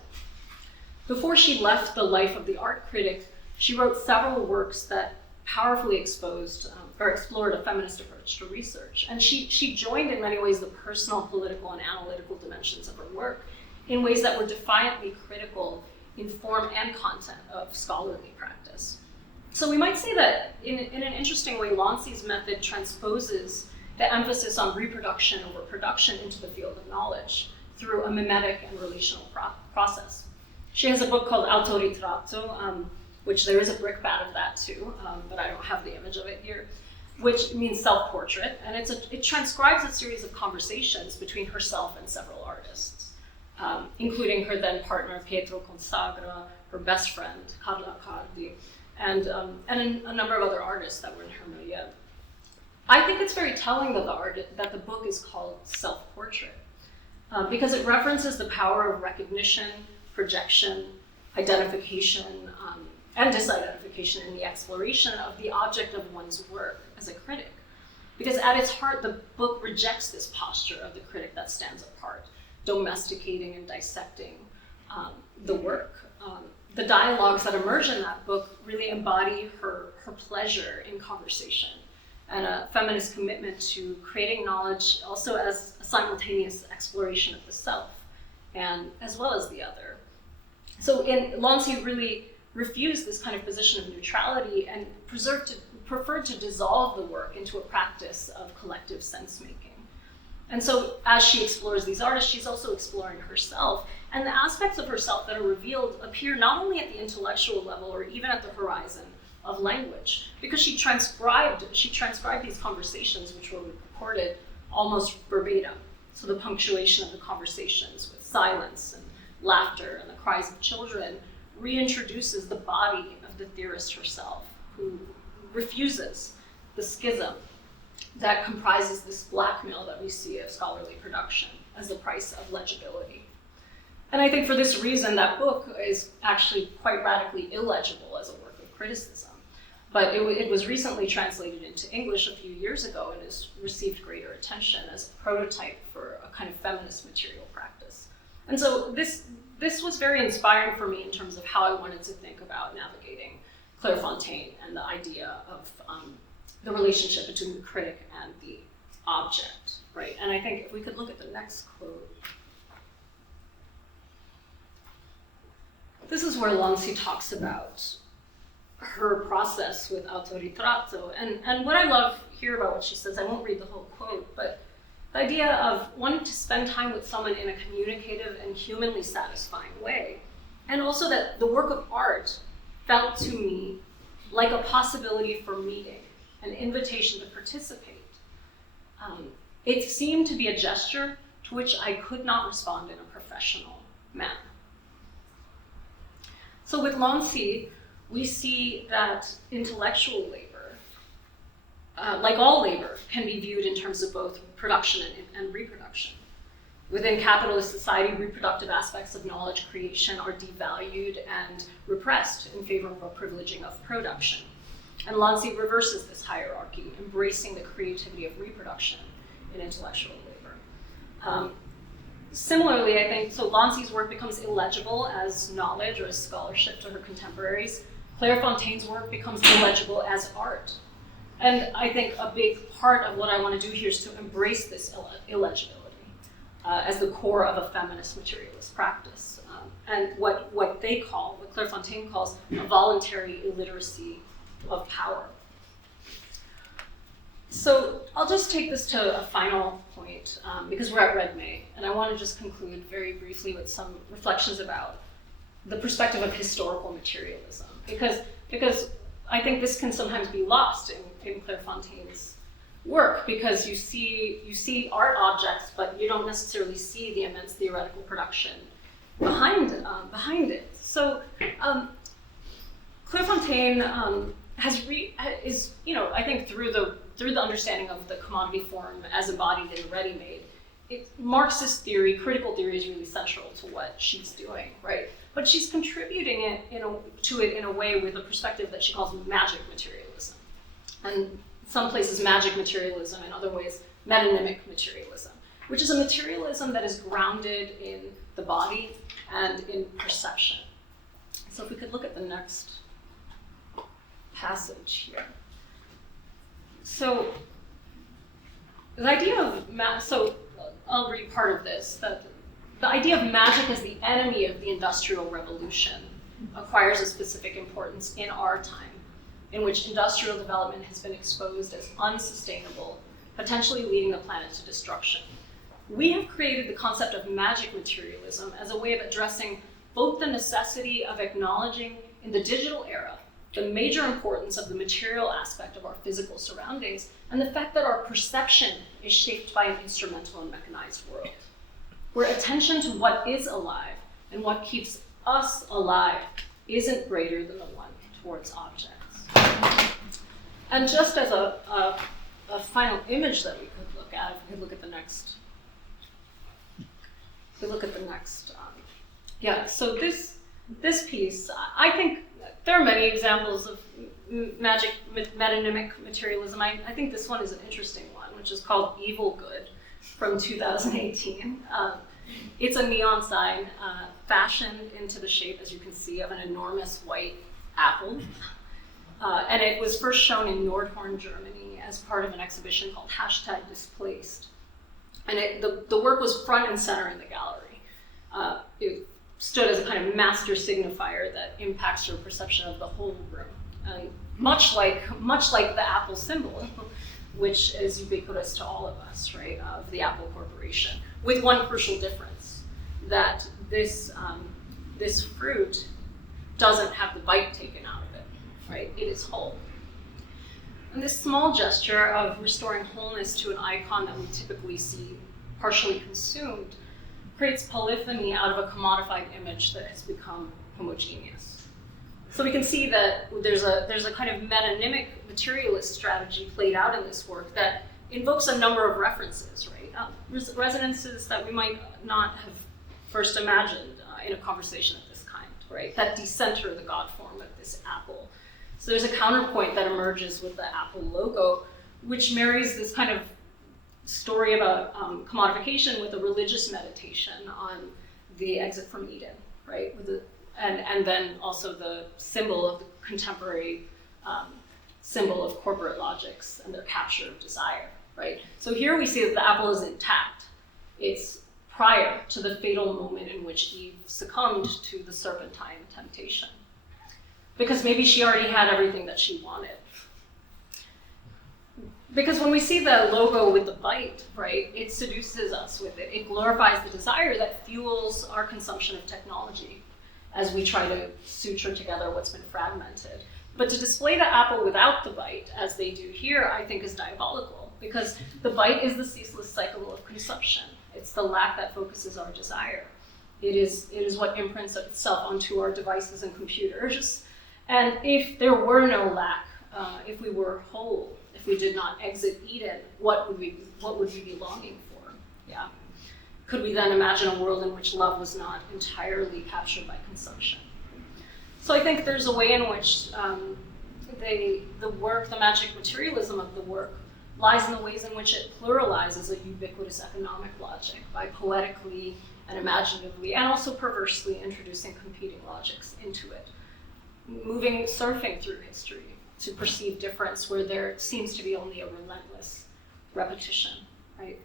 before she left the life of the art critic, she wrote several works that powerfully exposed or explored a feminist approach to research. And she joined in many ways the personal, political, and analytical dimensions of her work in ways that were defiantly critical in form and content of scholarly practice. So we might say that in an interesting way, Lonzi's method transposes the emphasis on reproduction over production into the field of knowledge through a mimetic and relational process. She has a book called Autoritratto, which there is a brickbat of that too, but I don't have the image of it here, which means self-portrait, and it transcribes a series of conversations between herself and several artists, including her then partner Pietro Consagra, her best friend Carla Cardi, and a number of other artists that were in her milieu. I think it's very telling that the book is called Self-Portrait, because it references the power of recognition, projection, identification, and disidentification in the exploration of the object of one's work as a critic. Because at its heart, the book rejects this posture of the critic that stands apart, domesticating and dissecting the work. The dialogues that emerge in that book really embody her pleasure in conversation and a feminist commitment to creating knowledge also as a simultaneous exploration of the self, and as well as the other. So Lancy really refused this kind of position of neutrality and preferred to dissolve the work into a practice of collective sense-making. And so as she explores these artists, she's also exploring herself, and the aspects of herself that are revealed appear not only at the intellectual level or even at the horizon of language, because she transcribed these conversations, which were recorded almost verbatim. So the punctuation of the conversations with silence and laughter and the cries of children reintroduces the body of the theorist herself, who refuses the schism that comprises this blackmail that we see of scholarly production as the price of legibility. And I think for this reason, that book is actually quite radically illegible as a work of criticism. But it was recently translated into English a few years ago and has received greater attention as a prototype for a kind of feminist material practice. And so this was very inspiring for me in terms of how I wanted to think about navigating Claire Fontaine and the idea of the relationship between the critic and the object, right? And I think if we could look at the next quote. This is where Lancy talks about her process with autorritratto. And what I love here about what she says, I won't read the whole quote, but the idea of wanting to spend time with someone in a communicative and humanly satisfying way. And also that the work of art felt to me like a possibility for meeting, an invitation to participate. It seemed to be a gesture to which I could not respond in a professional manner. So with Lancy, we see that intellectual labor, like all labor, can be viewed in terms of both production and reproduction. Within capitalist society, reproductive aspects of knowledge creation are devalued and repressed in favor of a privileging of production. And Lancy reverses this hierarchy, embracing the creativity of reproduction in intellectual labor. Similarly, I think, so Lancy's work becomes illegible as knowledge or as scholarship to her contemporaries. Claire Fontaine's work becomes illegible as art. And I think a big part of what I want to do here is to embrace this illegibility as the core of a feminist materialist practice. And what Claire Fontaine calls a voluntary illiteracy of power. So I'll just take this to a final point because we're at Red May, and I want to just conclude very briefly with some reflections about the perspective of historical materialism, because I think this can sometimes be lost in Claire Fontaine's work, because you see art objects, but you don't necessarily see the immense theoretical production behind it. So Claire Fontaine is, I think through the understanding of the commodity form as embodied in ready-made, Marxist theory, critical theory is really central to what she's doing, right? But she's contributing to it in a way with a perspective that she calls magic materialism. And some places magic materialism, in other ways metonymic materialism, which is a materialism that is grounded in the body and in perception. So if we could look at the next passage here. So the idea of, I'll read part of this, that the idea of magic as the enemy of the Industrial Revolution acquires a specific importance in our time, in which industrial development has been exposed as unsustainable, potentially leading the planet to destruction. We have created the concept of magic materialism as a way of addressing both the necessity of acknowledging in the digital era the major importance of the material aspect of our physical surroundings, and the fact that our perception is shaped by an instrumental and mechanized world, where attention to what is alive and what keeps us alive isn't greater than the one towards objects. And just as a final image that we could look at, if we could look at the next, so this piece, I think there are many examples of magic metonymic materialism. I think this one is an interesting one, which is called Evil Good from 2018. It's a neon sign fashioned into the shape, as you can see, of an enormous white apple. And it was first shown in Nordhorn, Germany, as part of an exhibition called #Displaced. And the work was front and center in the gallery. It stood as a kind of master signifier that impacts your perception of the whole room. And much like the Apple symbol, which is ubiquitous to all of us, right, of the Apple Corporation, with one crucial difference, that this fruit doesn't have the bite taken out of it, right? It is whole. And this small gesture of restoring wholeness to an icon that we typically see partially consumed creates polyphony out of a commodified image that has become homogeneous. So we can see that there's a kind of metonymic materialist strategy played out in this work that invokes a number of references, right? Resonances that we might not have first imagined in a conversation of this kind, right? That decenter the God form of this apple. So there's a counterpoint that emerges with the Apple logo, which marries this kind of story about commodification with a religious meditation on the exit from Eden, right? And then also the symbol of the contemporary symbol of corporate logics and their capture of desire, right? So here we see that the apple is intact. It's prior to the fatal moment in which Eve succumbed to the serpentine temptation. Because maybe she already had everything that she wanted. Because when we see the logo with the bite, right, it seduces us with it. It glorifies the desire that fuels our consumption of technology as we try to suture together what's been fragmented. But to display the apple without the bite, as they do here, I think is diabolical, because the bite is the ceaseless cycle of consumption. It's the lack that focuses our desire. It is what imprints itself onto our devices and computers. And if there were no lack, if we were whole, if we did not exit Eden, what would we be longing for? Yeah. Could we then imagine a world in which love was not entirely captured by consumption? So I think there's a way in which the work, the magic materialism of the work, lies in the ways in which it pluralizes a ubiquitous economic logic by poetically and imaginatively, and also perversely introducing competing logics into it. Surfing through history to perceive difference where there seems to be only a relentless repetition, right?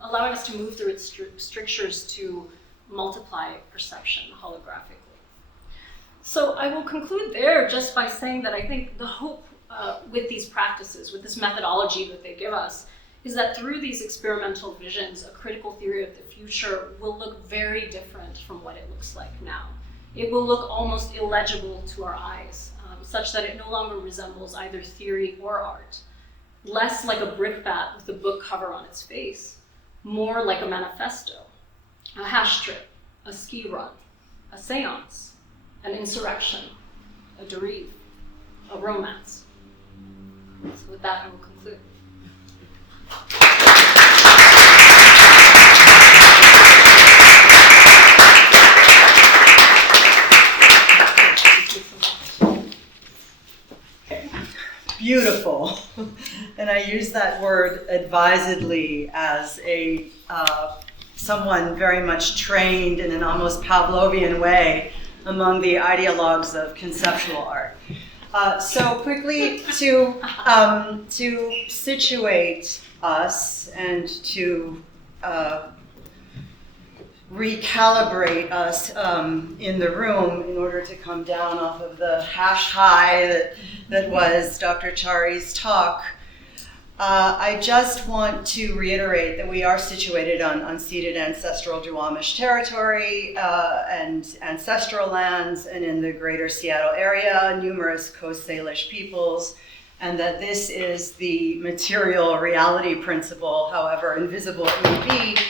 Allowing us to move through its strictures to multiply perception holographically. So I will conclude there just by saying that I think the hope with these practices, with this methodology that they give us, is that through these experimental visions, a critical theory of the future will look very different from what it looks like now. It will look almost illegible to our eyes, such that it no longer resembles either theory or art. Less like a brickbat with a book cover on its face, more like a manifesto, a hash trip, a ski run, a seance, an insurrection, a derive, a romance. So with that, I will conclude. Beautiful. And I use that word advisedly as a someone very much trained in an almost Pavlovian way among the ideologues of conceptual art. So quickly to situate us and to recalibrate us in the room in order to come down off of the hash high that was Dr. Chari's talk. I just want to reiterate that we are situated on unceded ancestral Duwamish territory and ancestral lands, and in the greater Seattle area, numerous Coast Salish peoples, and that this is the material reality principle, however invisible it may be,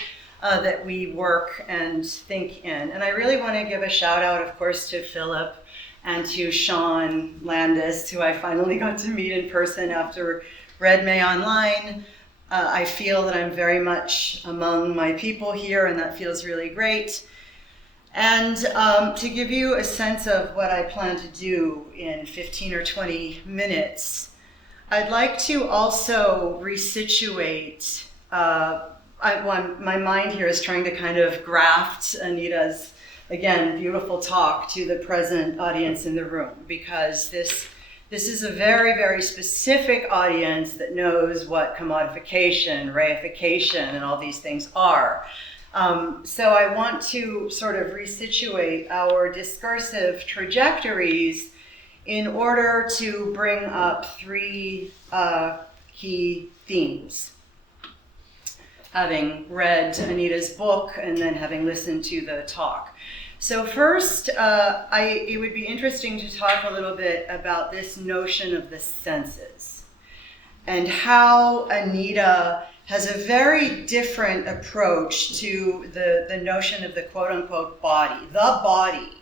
that we work and think in. And I really want to give a shout out, of course, to Philip and to Sean Landis, who I finally got to meet in person after Red May online. I feel that I'm very much among my people here, and that feels really great. And to give you a sense of what I plan to do in 15 or 20 minutes, I'd like to also resituate my mind here is trying to kind of graft Anita's, again, beautiful talk to the present audience in the room, because This is a very, very specific audience that knows what commodification, reification, and all these things are. So I want to sort of resituate our discursive trajectories in order to bring up three key themes. Having read Anita's book and then having listened to the talk. So first, it would be interesting to talk a little bit about this notion of the senses and how Anita has a very different approach to the notion of the quote-unquote body. The body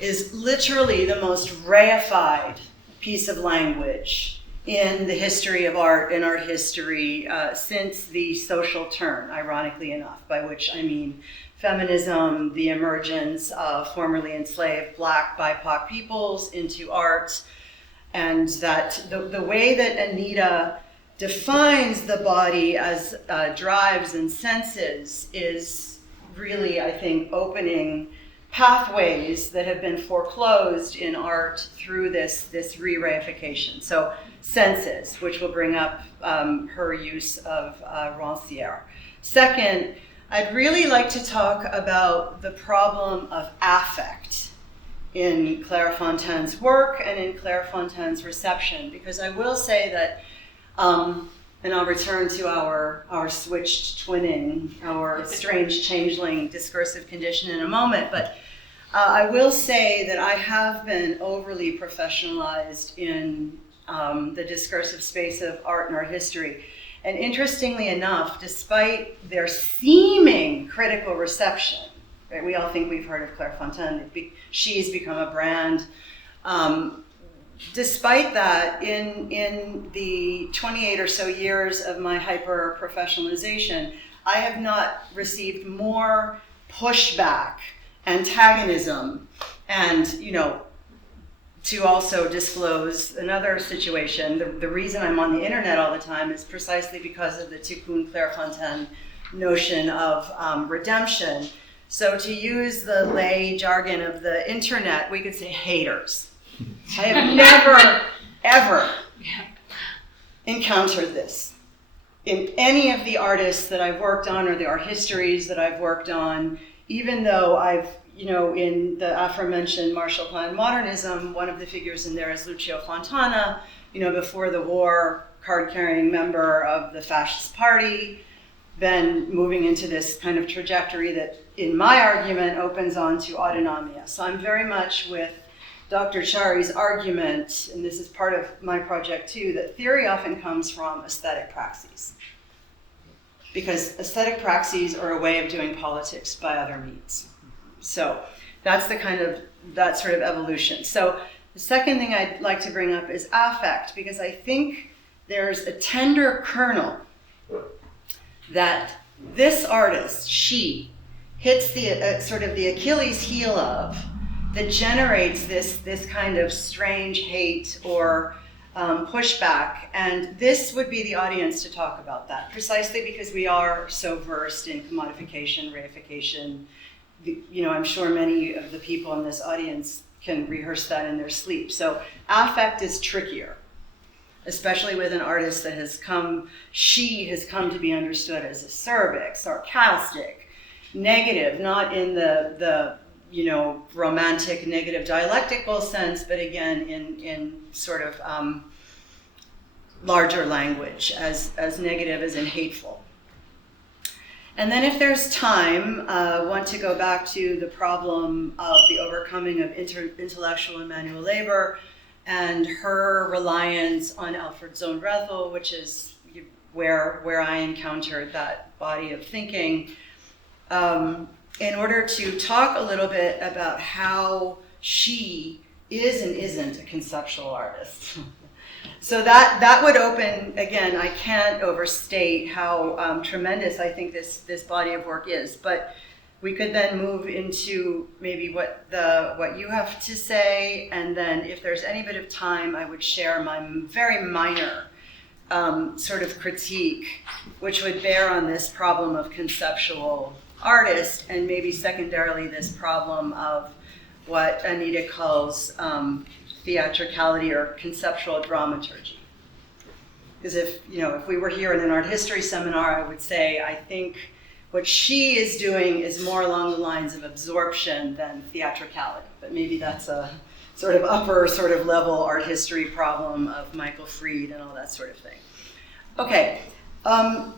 is literally the most reified piece of language in the history of art, in art history, since the social turn, ironically enough, by which I mean feminism, the emergence of formerly enslaved Black BIPOC peoples into art, and that the way that Anita defines the body as drives and senses is really, I think, opening pathways that have been foreclosed in art through this re-reification. So senses, which will bring up her use of Rancière. Second, I'd really like to talk about the problem of affect in Claire Fontaine's work and in Claire Fontaine's reception, because I will say that, and I'll return to our switched twinning, our strange changeling discursive condition in a moment, but I will say that I have been overly professionalized in the discursive space of art and art history. And interestingly enough, despite their seeming critical reception, right, we all think we've heard of Claire Fontaine, she's become a brand. Despite that, in the 28 or so years of my hyper-professionalization, I have not received more pushback, antagonism, and, to also disclose another situation, the reason I'm on the internet all the time is precisely because of the Tikkun Claire Fontaine notion of redemption. So to use the lay jargon of the internet, we could say haters. I have never, ever encountered this in any of the artists that I've worked on or the art histories that I've worked on, even though I've, in the aforementioned Marshall Plan Modernism, one of the figures in there is Lucio Fontana, before the war, card-carrying member of the fascist party, then moving into this kind of trajectory that, in my argument, opens on to autonomia. So I'm very much with Dr. Chari's argument, and this is part of my project too, that theory often comes from aesthetic praxes. Because aesthetic praxes are a way of doing politics by other means. So that's that sort of evolution. So the second thing I'd like to bring up is affect, because I think there's a tender kernel that this artist, she, hits the sort of the Achilles heel of, that generates this kind of strange hate or pushback. And this would be the audience to talk about that, precisely because we are so versed in commodification, reification. I'm sure many of the people in this audience can rehearse that in their sleep. So affect is trickier, especially with an artist that she has come to be understood as acerbic, sarcastic, negative, not in the romantic negative dialectical sense, but again in sort of larger language, as negative as in hateful. And then if there's time, I want to go back to the problem of the overcoming of intellectual and manual labor and her reliance on Alfred Sohn-Rethel, which is where I encountered that body of thinking, in order to talk a little bit about how she is and isn't a conceptual artist. So that would open, again, I can't overstate how tremendous I think this body of work is, but we could then move into maybe what you have to say, and then if there's any bit of time, I would share my very minor sort of critique, which would bear on this problem of conceptual artist, and maybe secondarily this problem of what Anita calls theatricality or conceptual dramaturgy. Because if we were here in an art history seminar, I would say I think what she is doing is more along the lines of absorption than theatricality. But maybe that's a sort of upper sort of level art history problem of Michael Fried and all that sort of thing. Okay,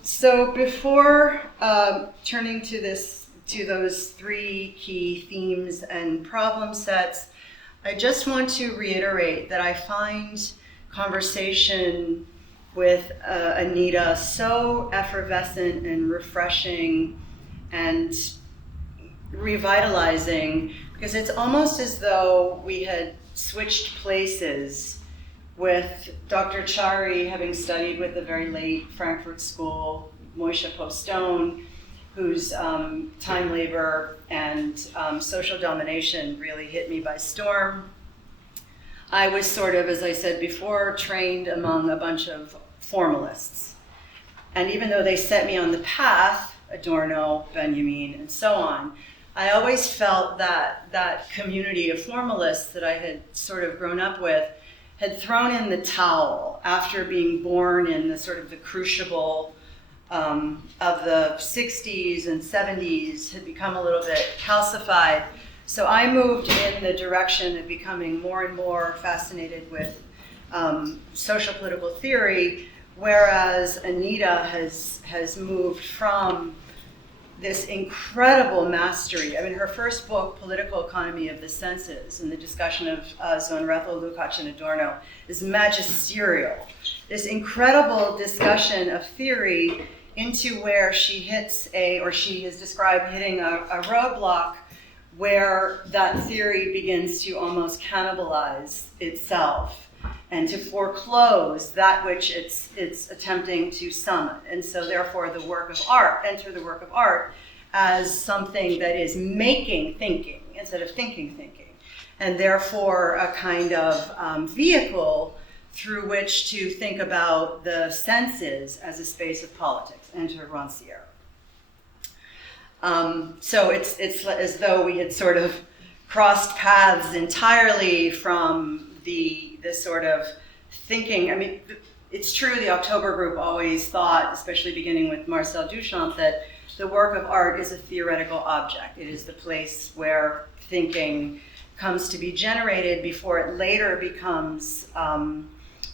so before turning to those three key themes and problem sets, I just want to reiterate that I find conversation with Anita so effervescent and refreshing and revitalizing, because it's almost as though we had switched places, with Dr. Chari having studied with the very late Frankfurt School, Moshe Postone, whose time labor and social domination really hit me by storm. I was sort of, as I said before, trained among a bunch of formalists. And even though they set me on the path, Adorno, Benjamin, and so on, I always felt that that community of formalists that I had sort of grown up with had thrown in the towel after being born in the sort of the crucible of the 60s and 70s, had become a little bit calcified. So I moved in the direction of becoming more and more fascinated with social political theory, whereas Anita has moved from this incredible mastery. I mean, her first book, Political Economy of the Senses, and the discussion of Zonretho, Lukács, and Adorno, is magisterial. This incredible discussion of theory into where she hits she has described hitting a roadblock where that theory begins to almost cannibalize itself and to foreclose that which it's attempting to summon. And so therefore enter the work of art as something that is making thinking instead of thinking, and therefore a kind of vehicle through which to think about the senses as a space of politics. Enter Rancière. So it's as though we had sort of crossed paths entirely from the sort of thinking. I mean, it's true the October group always thought, especially beginning with Marcel Duchamp, that the work of art is a theoretical object. It is the place where thinking comes to be generated before it later becomes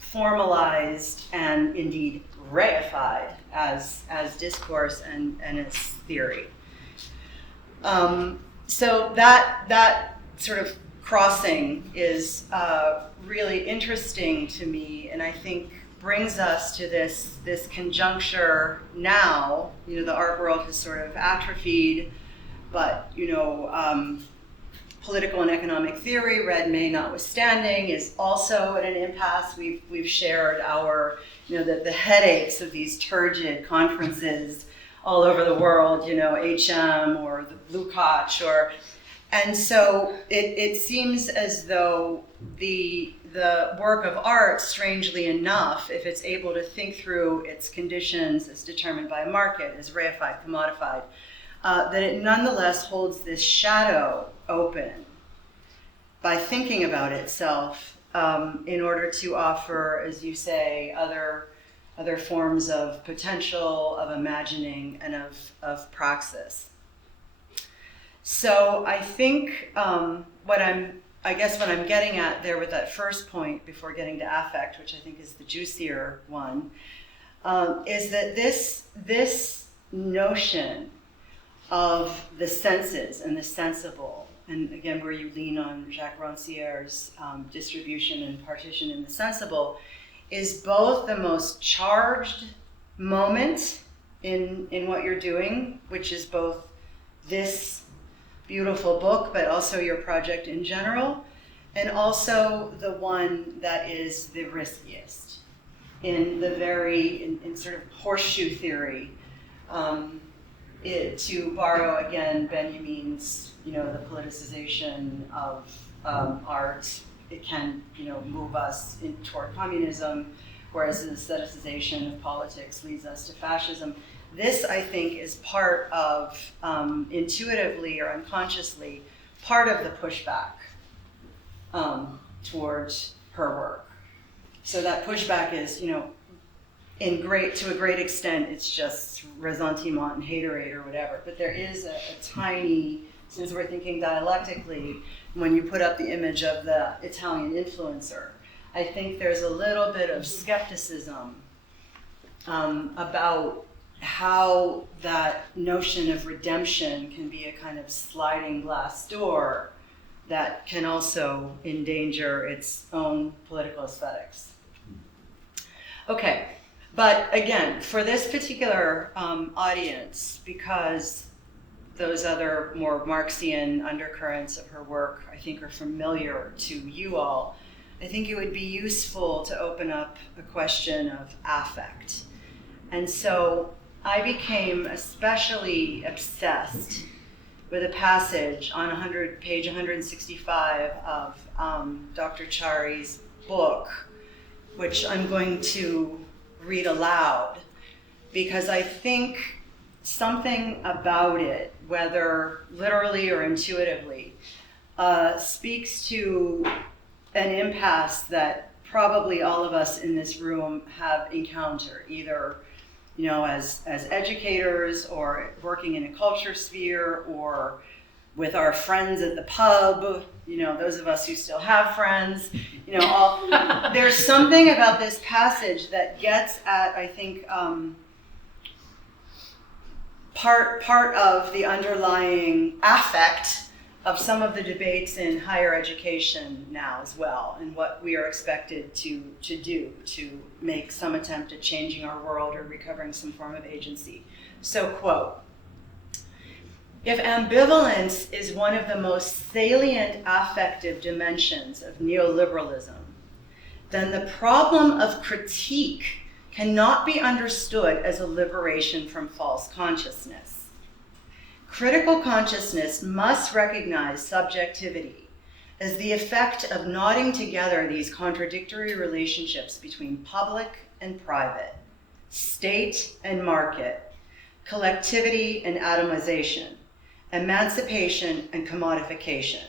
formalized and indeed reified as discourse and as theory. So that sort of crossing is really interesting to me, and I think brings us to this conjuncture now. The art world has sort of atrophied, but political and economic theory, Red May notwithstanding, is also at an impasse. We've shared our the headaches of these turgid conferences all over the world, HM or the Lukács, and so it seems as though the work of art, strangely enough, if it's able to think through its conditions as determined by a market, as reified, commodified, that it nonetheless holds this shadow open by thinking about itself in order to offer, as you say, other forms of potential, of imagining, and of praxis. So I think what I'm getting at there with that first point, before getting to affect, which I think is the juicier one, is that this notion of the senses and the sensible, and again where you lean on Jacques Rancière's distribution and partition in the sensible, is both the most charged moment in what you're doing, which is both this beautiful book, but also your project in general, and also the one that is the riskiest in sort of horseshoe theory. To borrow again Benjamin's, the politicization of art, it can, move us toward communism, whereas the aestheticization of politics leads us to fascism. This, I think, is part of, intuitively or unconsciously, part of the pushback towards her work. So that pushback is, to a great extent, it's just ressentiment and haterade or whatever. But there is a tiny, since we're thinking dialectically, when you put up the image of the Italian influencer, I think there's a little bit of skepticism about how that notion of redemption can be a kind of sliding glass door that can also endanger its own political aesthetics. Okay, but again, for this particular audience, because those other more Marxian undercurrents of her work, I think, are familiar to you all, I think it would be useful to open up a question of affect. And so I became especially obsessed with a passage on page 165 of Dr. Chari's book, which I'm going to read aloud, because I think something about it, whether literally or intuitively, speaks to an impasse that probably all of us in this room have encountered, either as educators or working in a culture sphere or with our friends at the pub, those of us who still have friends, there's something about this passage that gets at, I think, part of the underlying affect of some of the debates in higher education now as well, and what we are expected to do to make some attempt at changing our world or recovering some form of agency. So, quote, "If ambivalence is one of the most salient affective dimensions of neoliberalism, then the problem of critique cannot be understood as a liberation from false consciousness. Critical consciousness must recognize subjectivity as the effect of knotting together these contradictory relationships between public and private, state and market, collectivity and atomization, emancipation and commodification.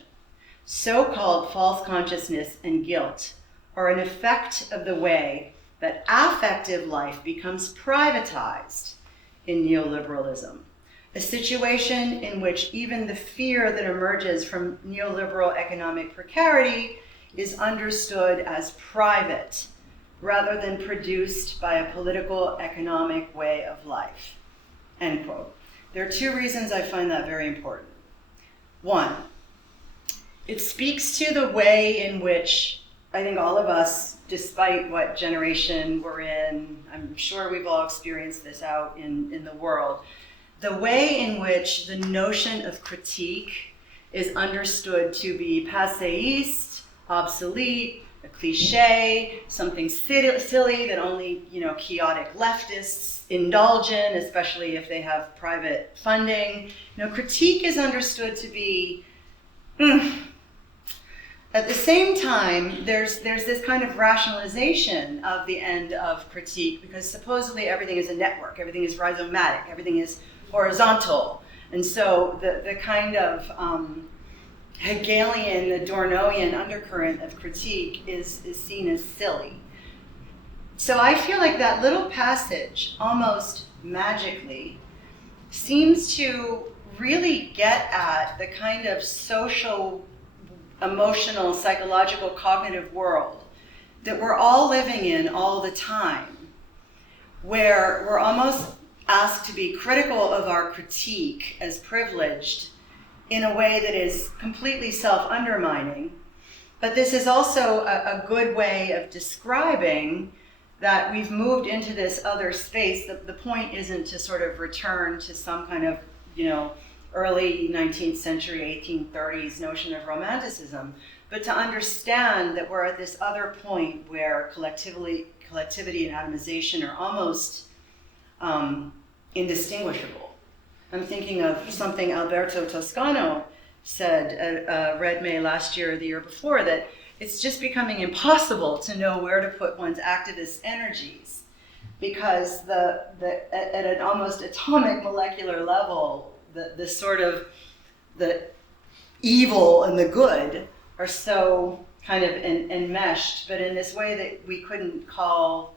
So-called false consciousness and guilt are an effect of the way that affective life becomes privatized in neoliberalism, a situation in which even the fear that emerges from neoliberal economic precarity is understood as private rather than produced by a political economic way of life." End quote. There are two reasons I find that very important. One, it speaks to the way in which I think all of us, despite what generation we're in, I'm sure we've all experienced this out in the world, the way in which the notion of critique is understood to be passéiste, obsolete, a cliche, something silly that only chaotic leftists indulge in, especially if they have private funding. Critique is understood to be. At the same time, there's this kind of rationalization of the end of critique, because supposedly everything is a network, everything is rhizomatic, everything is horizontal. And so the kind of Hegelian, Adornoian undercurrent of critique is seen as silly. So I feel like that little passage, almost magically, seems to really get at the kind of social, emotional, psychological, cognitive world that we're all living in all the time, where we're almost asked to be critical of our critique as privileged in a way that is completely self-undermining. But this is also a good way of describing that we've moved into this other space. The point isn't to sort of return to some kind of, early 19th century, 1830s notion of romanticism, but to understand that we're at this other point where collectivity and atomization are almost indistinguishable. I'm thinking of something Alberto Toscano said at Red May last year or the year before, that it's just becoming impossible to know where to put one's activist energies, because at an almost atomic molecular level, the evil and the good are so kind of enmeshed, but in this way that we couldn't call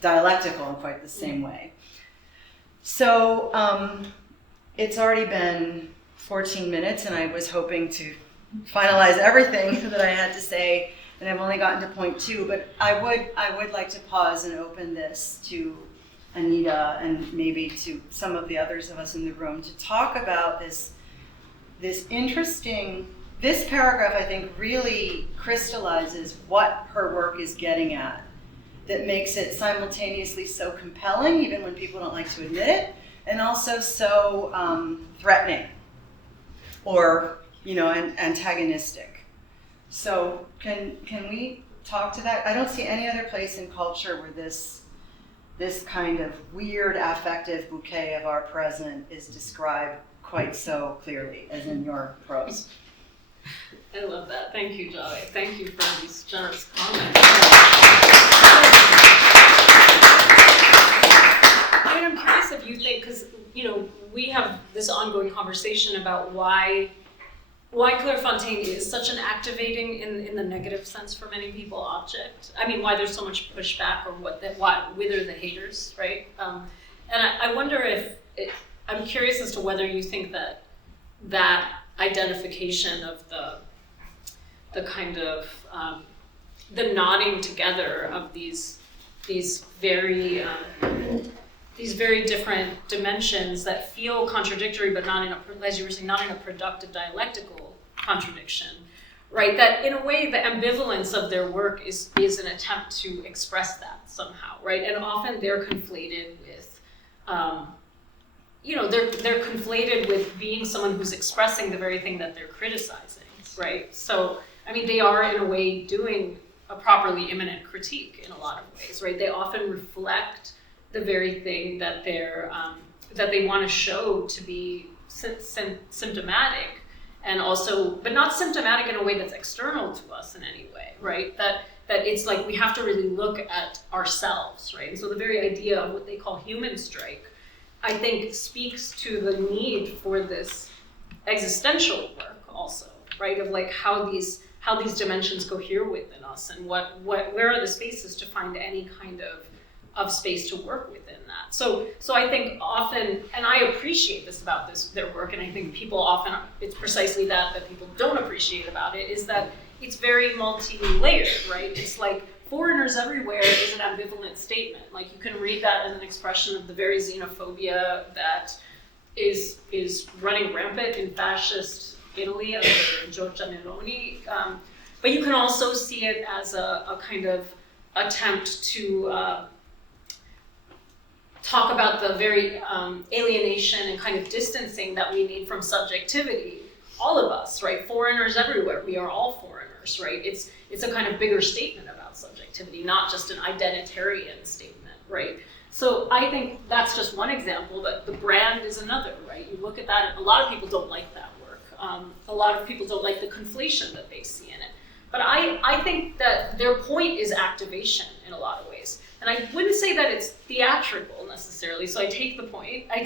dialectical in quite the same way. So it's already been 14 minutes, and I was hoping to finalize everything that I had to say, and I've only gotten to point 2, but I would like to pause and open this to Anita and maybe to some of the others of us in the room to talk about this interesting. This paragraph, I think, really crystallizes what her work is getting at, that makes it simultaneously so compelling, even when people don't like to admit it, and also so threatening or, antagonistic. So can we talk to that? I don't see any other place in culture where this kind of weird affective bouquet of our present is described quite so clearly as in your prose. I love that. Thank you, Jaleh. Thank you for these generous comments. I'm curious if you think, because we have this ongoing conversation about why Claire Fontaine is such an activating, in the negative sense for many people, object. I mean, why there's so much pushback, or whither the haters, right? And I wonder I'm curious as to whether you think that identification of the kind of the knotting together of these very different dimensions that feel contradictory, but not in as you were saying, not in a productive dialectical contradiction, right? That in a way, the ambivalence of their work is an attempt to express that somehow, right? And often they're conflated with, they're conflated with being someone who's expressing the very thing that they're criticizing, right? So, I mean, they are in a way doing a properly immanent critique in a lot of ways, right? They often reflect the very thing that that they want to show to be symptomatic, and also, but not symptomatic in a way that's external to us in any way, right? That it's like we have to really look at ourselves, right? And so the very idea of what they call human strike, I think, speaks to the need for this existential work also, right? Of like how these dimensions cohere within us, and where are the spaces to find any kind of space to work within that. So I think often, and I appreciate this about their work, and I think people often, it's precisely that people don't appreciate about it, is that it's very multi-layered, right? It's like foreigners everywhere is an ambivalent statement. Like, you can read that as an expression of the very xenophobia that is running rampant in fascist Italy under Giorgia Meloni. But you can also see it as a kind of attempt to talk about the very alienation and kind of distancing that we need from subjectivity. All of us, right? Foreigners everywhere. We are all foreigners, right? It's a kind of bigger statement about subjectivity, not just an identitarian statement, right? So I think that's just one example, but the brand is another, right? You look at that, and a lot of people don't like that work. A lot of people don't like the conflation that they see in it. But I think that their point is activation in a lot of ways. And I wouldn't say that it's theatrical necessarily, so I take the point. I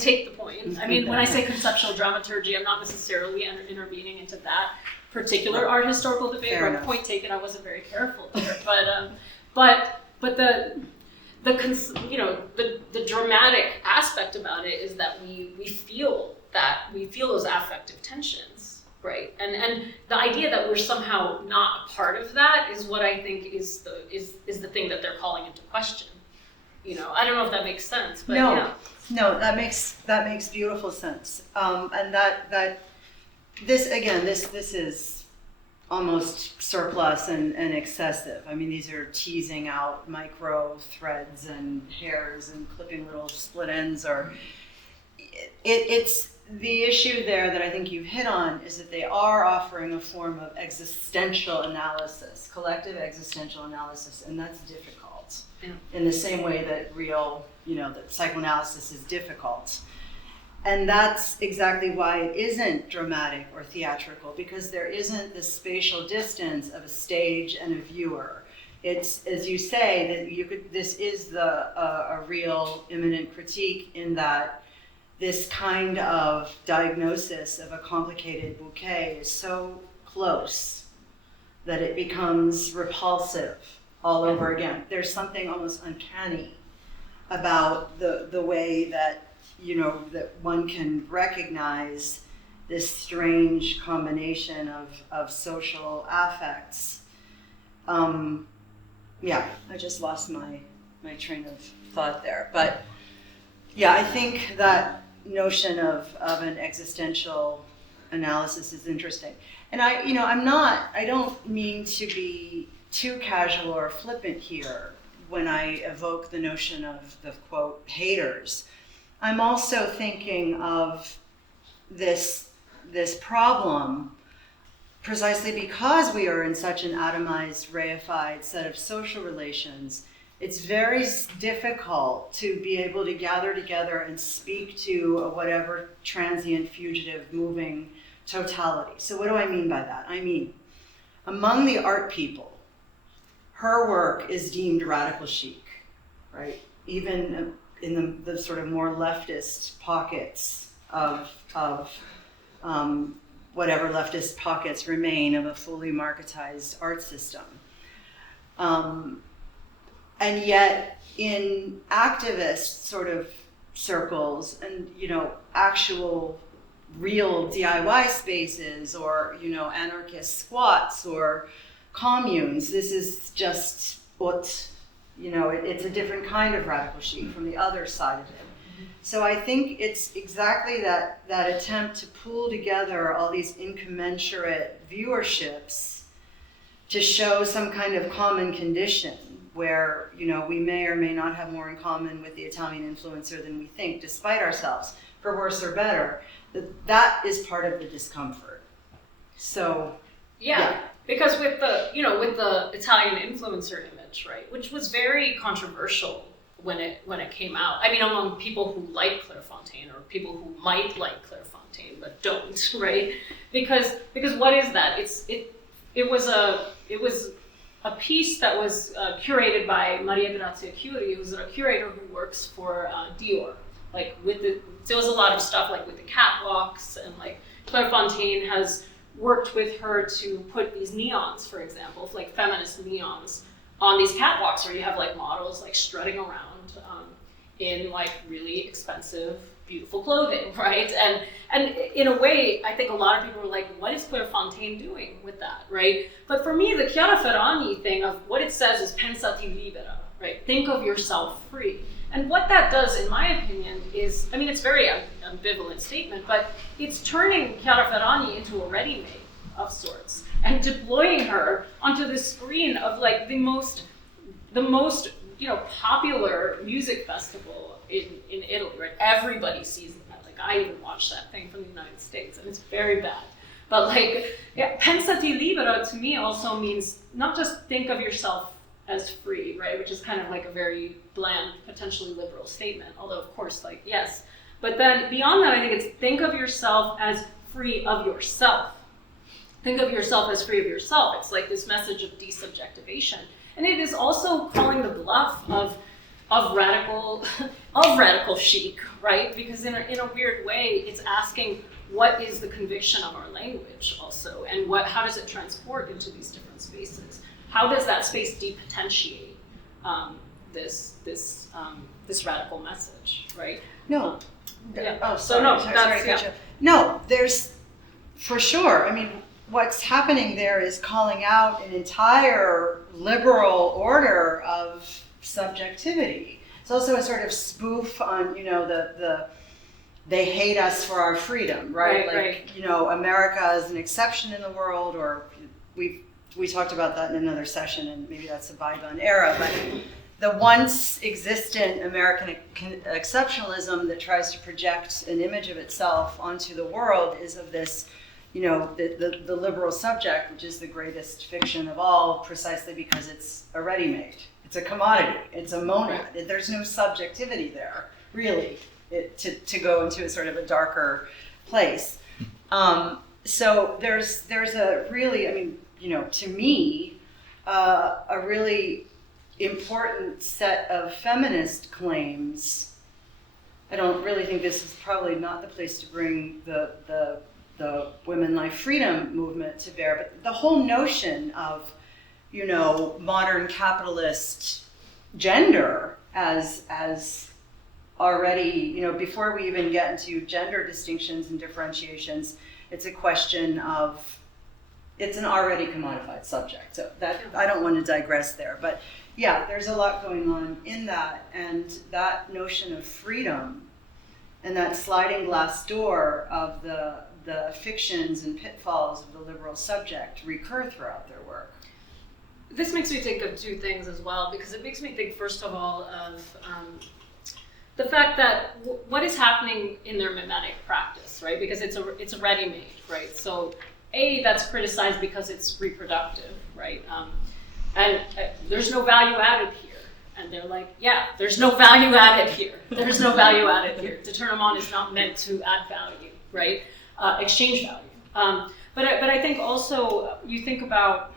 mean, when I say conceptual dramaturgy, I'm not necessarily intervening into that particular art historical debate. Right? Point taken, I wasn't very careful there. But the dramatic aspect about it is that we feel those affective tensions, right? And the idea that we're somehow not a part of that is what I think is the thing that they're calling into question. I don't know if that makes sense, but No, that makes beautiful sense. And that this is almost surplus and excessive. I mean, these are teasing out micro threads and hairs and clipping little split ends, or it's the issue there that I think you hit on is that they are offering a form of existential analysis, collective existential analysis, and that's difficult. Yeah. In the same way that that psychoanalysis is difficult. And that's exactly why it isn't dramatic or theatrical, because there isn't the spatial distance of a stage and a viewer. It's, as you say, that this is a real immanent critique, in that this kind of diagnosis of a complicated bouquet is so close that it becomes repulsive all over again. There's something almost uncanny about the way that, that one can recognize this strange combination of social affects. I just lost my train of thought there. But yeah, I think that notion of an existential analysis is interesting. And I don't mean to be too casual or flippant here when I evoke the notion of the, quote, haters. I'm also thinking of this problem precisely because we are in such an atomized, reified set of social relations. It's very difficult to be able to gather together and speak to a whatever transient, fugitive, moving totality. So what do I mean by that? I mean, among the art people, her work is deemed radical chic, right? Even in the sort of more leftist pockets of whatever leftist pockets remain of a fully marketized art system. And yet in activist sort of circles and, actual real DIY spaces or, anarchist squats or communes, this is just what, it's a different kind of radical chic from the other side of it. So I think it's exactly that attempt to pull together all these incommensurate viewerships to show some kind of common condition where, we may or may not have more in common with the Italian influencer than we think, despite ourselves, for worse or better. That is part of the discomfort. So, yeah. Because with the Italian influencer image, right, which was very controversial when it came out. I mean, among people who like Claire Fontaine or people who might like Claire Fontaine but don't, right? Because what is that? It was a piece that was curated by Maria Grazia Chiuri, who's a curator who works for Dior. Like there was a lot of stuff like with the catwalks, and like Claire Fontaine has worked with her to put these neons, for example, like feminist neons, on these catwalks where you have like models like strutting around in like really expensive, beautiful clothing, right? And in a way, I think a lot of people were like, what is Claire Fontaine doing with that, right? But for me, the Chiara Ferragni thing of what it says is pensati libera, right? Think of yourself free. And what that does, in my opinion, is, I mean, it's a very ambivalent statement, but it's turning Chiara Ferragni into a ready-made of sorts and deploying her onto the screen of like the most popular music festival in Italy, right? Everybody sees that. Like I even watched that thing from the United States, and it's very bad. But like, pensati libera to me also means not just think of yourself as free, right? Which is kind of like a very bland, potentially liberal statement, although of course, like, yes. But then beyond that, I think it's think of yourself as free of yourself. Think of yourself as free of yourself. It's like this message of desubjectivation. And it is also calling the bluff of radical chic, right? Because in a weird way, it's asking what is the conviction of our language also, and how does it transport into these different spaces? How does that space depotentiate this radical message, right? No. Yeah. No, there's, for sure. I mean, what's happening there is calling out an entire liberal order of subjectivity. It's also a sort of spoof on, they hate us for our freedom, right? Right. America is an exception in the world, or we talked about that in another session, and maybe that's a bygone era, but the once existent American exceptionalism that tries to project an image of itself onto the world is of this, the liberal subject, which is the greatest fiction of all, precisely because it's a ready-made. It's a commodity. It's a monad. There's no subjectivity there, really, to go into a sort of a darker place. So there's a really, to me, a really important set of feminist claims. I don't really think this is probably not the place to bring the the Women Life Freedom movement to bear, but the whole notion of, modern capitalist gender as already, before we even get into gender distinctions and differentiations, it's a question of, it's an already commodified subject. So that, I don't want to digress there, but yeah, there's a lot going on in that, and that notion of freedom and that sliding glass door of the fictions and pitfalls of the liberal subject recur throughout their work. This makes me think of two things as well, because it makes me think, first of all, of the fact that what is happening in their mimetic practice, right? Because it's a ready-made, right? So that's criticized because it's reproductive, right? And there's no value added here. And they're like, yeah, there's no value added here. There's no value added here. Détournement is not meant to add value, right? Exchange value. But I think also you think about,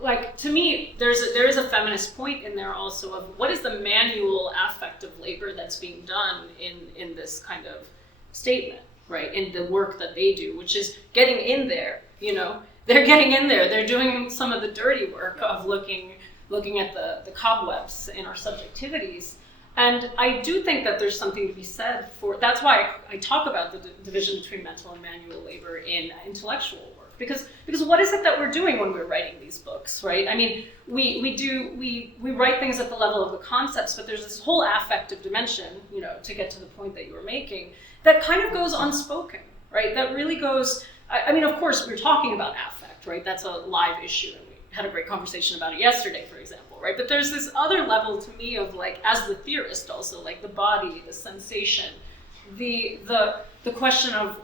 like, to me, there is a feminist point in there also of what is the manual affective labor that's being done in this kind of statement, right? In the work that they do, which is getting in there, they're getting in there. They're doing some of the dirty work of looking at the cobwebs in our subjectivities. And I do think that there's something to be said for, that's why I talk about the division between mental and manual labor in intellectual work. Because what is it that we're doing when we're writing these books, right? I mean, we write things at the level of the concepts, but there's this whole affective dimension, to get to the point that you were making, that kind of goes unspoken, right? That really goes, I mean, of course, we're talking about affect, right? That's a live issue, and we had a great conversation about it yesterday, for example, right? But there's this other level to me of, like, as the theorist also, like the body, the sensation, the question of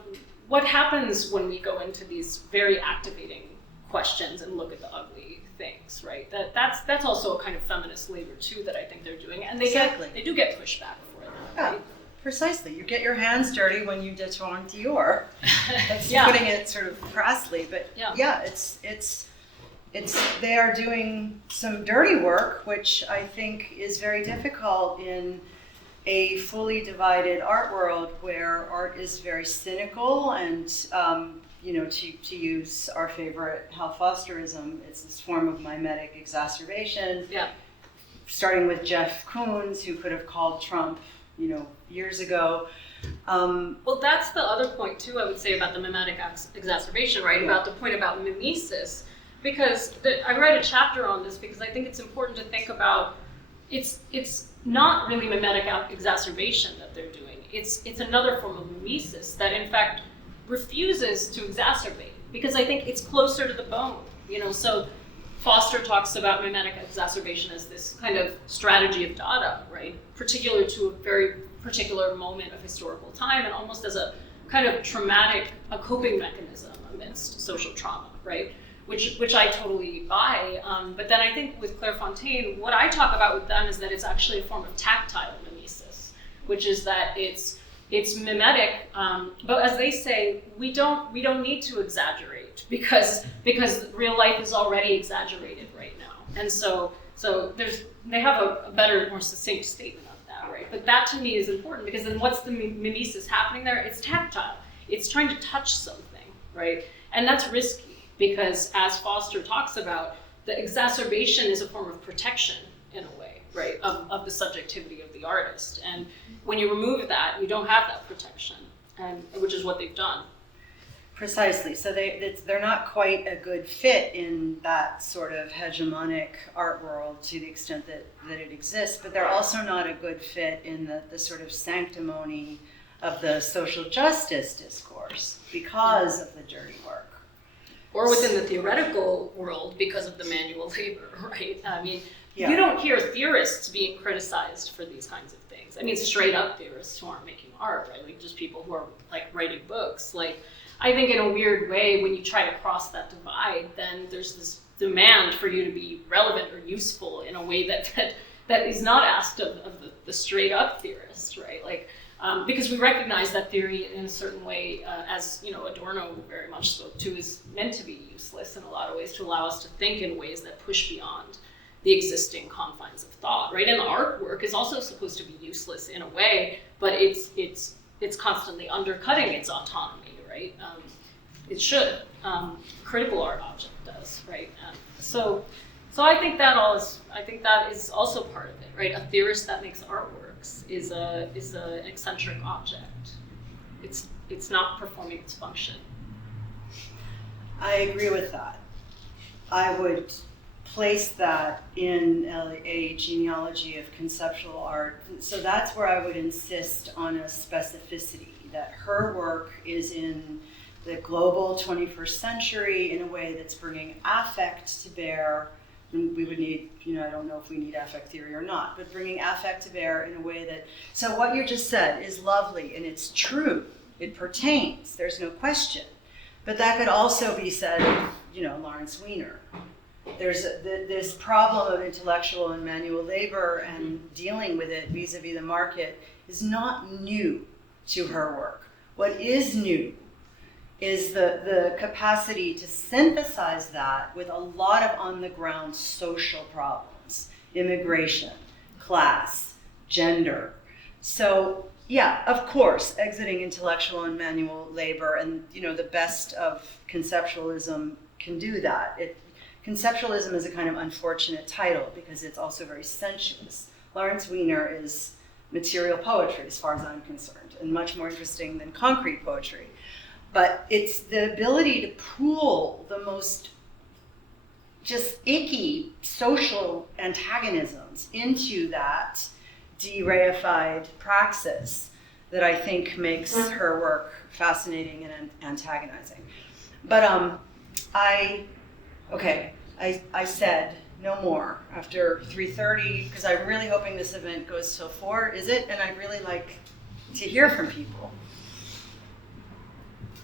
what happens when we go into these very activating questions and look at the ugly things, right? That's also a kind of feminist labor too that I think they're doing, and they do get pushback for that, right? Precisely. You get your hands dirty when you détourne Dior. That's putting it sort of crassly, but it's they are doing some dirty work, which I think is very difficult in a fully divided art world where art is very cynical and, to use our favorite Hal Fosterism, it's this form of mimetic exacerbation. Yeah. Starting with Jeff Koons, who could have called Trump, years ago. Well, that's the other point too, I would say, about the mimetic exacerbation, right? About the point about mimesis, because I write a chapter on this because I think it's important to think about it's not really mimetic exacerbation that they're doing. It's another form of mimesis that in fact refuses to exacerbate, because I think it's closer to the bone. So Foster talks about mimetic exacerbation as this kind of strategy of Dada, right? Particular to a very particular moment of historical time, and almost as a kind of a coping mechanism amidst social trauma, right? Which I totally buy. But then I think with Claire Fontaine, what I talk about with them is that it's actually a form of tactile mimesis, which is that it's mimetic, but as they say, we don't need to exaggerate because real life is already exaggerated right now. And so they have a better, more succinct statement of that, right? But that to me is important, because then what's the mimesis happening there? It's tactile. It's trying to touch something, right? And that's risky, because as Foster talks about, the exacerbation is a form of protection in a way, right, of the subjectivity of the artist. And when you remove that, you don't have that protection, and which is what they've done. Precisely. So they're not quite a good fit in that sort of hegemonic art world to the extent that it exists, but they're also not a good fit in the sort of sanctimony of the social justice discourse because of the dirty work. Or within the theoretical world because of the manual labor, right? I mean, you don't hear theorists being criticized for these kinds of things. I mean, straight up theorists who aren't making art, right? Like just people who are like writing books. Like, I think in a weird way, when you try to cross that divide, then there's this demand for you to be relevant or useful in a way that is not asked of the straight up theorist, right? Like, because we recognize that theory in a certain way, as Adorno very much spoke to, is meant to be useless in a lot of ways, to allow us to think in ways that push beyond the existing confines of thought, right? And the artwork is also supposed to be useless in a way, but it's constantly undercutting its autonomy, right? It should. Critical art object does, right? So I think that is also part of it, right? A theorist that makes artworks is an eccentric object. It's not performing its function. I agree with that. I would place that in a genealogy of conceptual art. So that's where I would insist on a specificity, that her work is in the global 21st century in a way that's bringing affect to bear. And we would need, I don't know if we need affect theory or not, but bringing affect to bear in a way that, so what you just said is lovely and it's true. It pertains, there's no question. But that could also be said of, Lawrence Weiner. There's this problem of intellectual and manual labor and dealing with it vis-a-vis the market is not new to her work. What is new is the capacity to synthesize that with a lot of on-the-ground social problems, immigration, class, gender. So, yeah, of course, exiting intellectual and manual labor, and the best of conceptualism can do that. Conceptualism is a kind of unfortunate title because it's also very sensuous. Lawrence Weiner is material poetry, as far as I'm concerned, and much more interesting than concrete poetry. But it's the ability to pool the most just icky social antagonisms into that de-reified praxis that I think makes her work fascinating and antagonizing. But I said no more after 3:30 because I'm really hoping this event goes till 4. Is it? And I'd really like to hear from people.